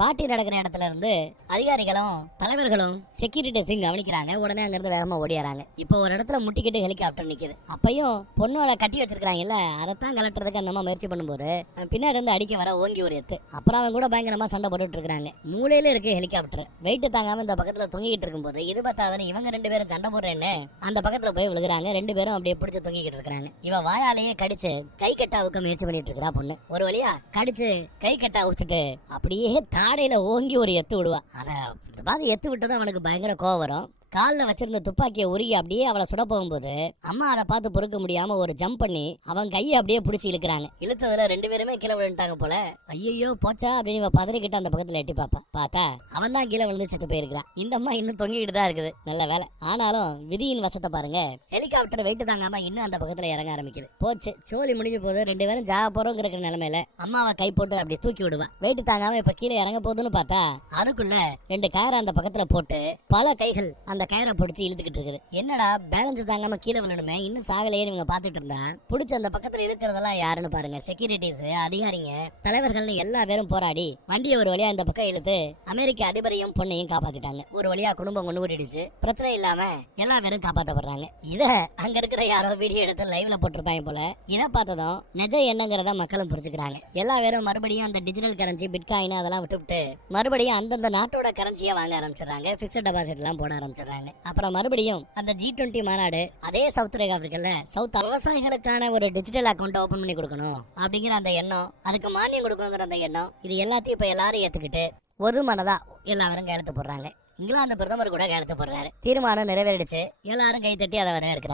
பார்ட்டி நடக்கிற இடத்துல இருந்து அதிகாரிகளும் தலைவர்களும் செக்யூரிட்டிஸையும் கவனிக்கிறாங்க. உடனே அங்க இருந்து வேகமா ஓடியாராங்க. இப்போ ஒரு இடத்துல முட்டிக்கிட்டு ஹெலிகாப்டர் நிக்குது. அப்பையும் பொண்ணோட கட்டி வச்சிருக்காங்கல்ல, அதைத்தான் கலட்டுறதுக்கு அந்த முயற்சி பண்ணும்போது பின்னாடி இருந்து அடிக்க வர ஓங்கி ஒரு எத்து. அப்புறம் அவன் கூட பயங்கரமா சண்டை போட்டுட்டு இருக்காங்க. மூலையில இருக்கு ஹெலிகாப்டர். வெயிட் தாங்காம இந்த பக்கத்துல தொங்கிட்டு இருக்கும்போது இது பார்த்தாதானே இவங்க 2 பேரும் சண்டை போடுறேன்னு அந்த பக்கத்துல போய் விழுகுறாங்க. 2 பேரும் அப்படியே பிடிச்சு தொங்கிக்கிட்டு இருக்காங்க. இவ வாயாலேயே கடிச்சு கை கட்ட அவுக்க முயற்சி பண்ணிட்டு இருக்கா பொண்ணு. ஒரு வழியா கடிச்சு கை கட்ட அவுத்துட்டு அப்படியே தாடையில ஓங்கி ஒரு எத்து விடுவா. அத இந்த மாதிரி எத்து விட்டதும் அவனுக்கு பயங்கர கோவம் வரும். காலில் வச்சிருந்த துப்பாக்கியை உருகி அப்படியே அவளை சுட போகும்போது அம்மா அதை பார்த்து பொறுக்க முடியாம ஒரு ஜம்ப் பண்ணி அவன் கையை அப்படியே பிடிச்சி இழுக்கிறாங்க. இழுத்ததுல 2 பேருமே கீழே விழுந்துட்டாங்க போல. ஐயோ போச்சா அப்படின்னு பதறிக்கிட்டு அந்த பக்கத்துல எட்டி பார்த்தா அவன் தான் கீழே விழுந்து செத்து போயிருக்கிறான். இந்த அம்மா இன்னும் தொங்கிக்கிட்டு தான் இருக்குது. நல்ல வேலை. ஆனாலும் விதியின் வசத்தை பாருங்க, ஹெலிகாப்டர் வெயிட் தாங்காம இன்னும் அந்த பக்கத்துல இறங்க ஆரம்பிக்குது. போச்சு, சோழி முடிஞ்சு போது 2 பேரும் ஜாக போறோங்கிற நிலைமையில அம்மாவை கை போட்டு அப்படி தூக்கி விடுவான். வெயிட் தாங்காம இப்ப கீழே இறங்க போகுதுன்னு பார்த்தா அதுக்குள்ள 2 காரை அந்த பக்கத்துல போட்டு பல கைகள் அந்த கயிறை பிடிச்சி இழுத்துக்கிட்டு இருக்குது. என்னடா பேலன்ஸ் தாங்காம கீழே விழணுமே இன்னும் சாகலையே நீங்க பாத்துட்டு இருந்தா பிடிச்ச அந்த பக்கத்துல இழுக்கிறதெல்லாம் யாருன்னு பாருங்க. செக்யூரிட்டிஸ், அதிகாரிங்க, தலைவர்கள்னு எல்லா பேரும் போராடி வண்டியை ஒரு வழியா இந்த பக்கம் இழுத்து அமெரிக்க அதிபரையும் பொண்ணையும் காப்பாத்திட்டாங்க. ஒரு வழியா குடும்பம் கொண்டு கூட்டிடுச்சு. பிரச்சனை இல்லாம எல்லா பேரும் காப்பாற்றப்படுறாங்க. இத அங்க இருக்கிற யாரோ வீடியோ எடுத்து லைவ்ல போட்டிருப்பாங்க போல. இதை பார்த்ததும் நிஜம் என்னங்கிறத மக்களும் புரிஞ்சுக்கிறாங்க. எல்லா பேரும் மறுபடியும் அந்த டிஜிட்டல் கரன்சி பிட்காயின் அதெல்லாம் விட்டுவிட்டு மறுபடியும் அந்தந்த நாட்டோட கரன்சியை வாங்க ஆரம்பிச்சிடறாங்க. பிக்ஸட் டெபாசிட் எல்லாம் போட ஆரம்பிச்சிடறாங்க. அப்புறம் மறுபடியும் அந்த G20 மாநாடு அதே சவுத் ஆப்பிரிக்கால சவுத் விவசாயிகளுக்கான ஒரு டிஜிட்டல் அக்கௌண்ட் ஓபன் பண்ணி கொடுக்கணும் அப்படிங்கிற அந்த எண்ணம், அதுக்கு மானியம் கொடுக்கணுங்கிற அந்த எண்ணம், இது எல்லாத்தையும் இப்ப எல்லாரும் ஏத்துக்கிட்டு ஒரு மனதா எல்லாரும் கையெழுத்து போடுறாங்க. இங்கிலாந்து பிரதமர் கூட கையெழுத்து போடுறாரு. தீர்மானம் நிறைவேறிடுச்சு. எல்லாரும் கை தட்டி அதை வரவேற்கிறாங்க.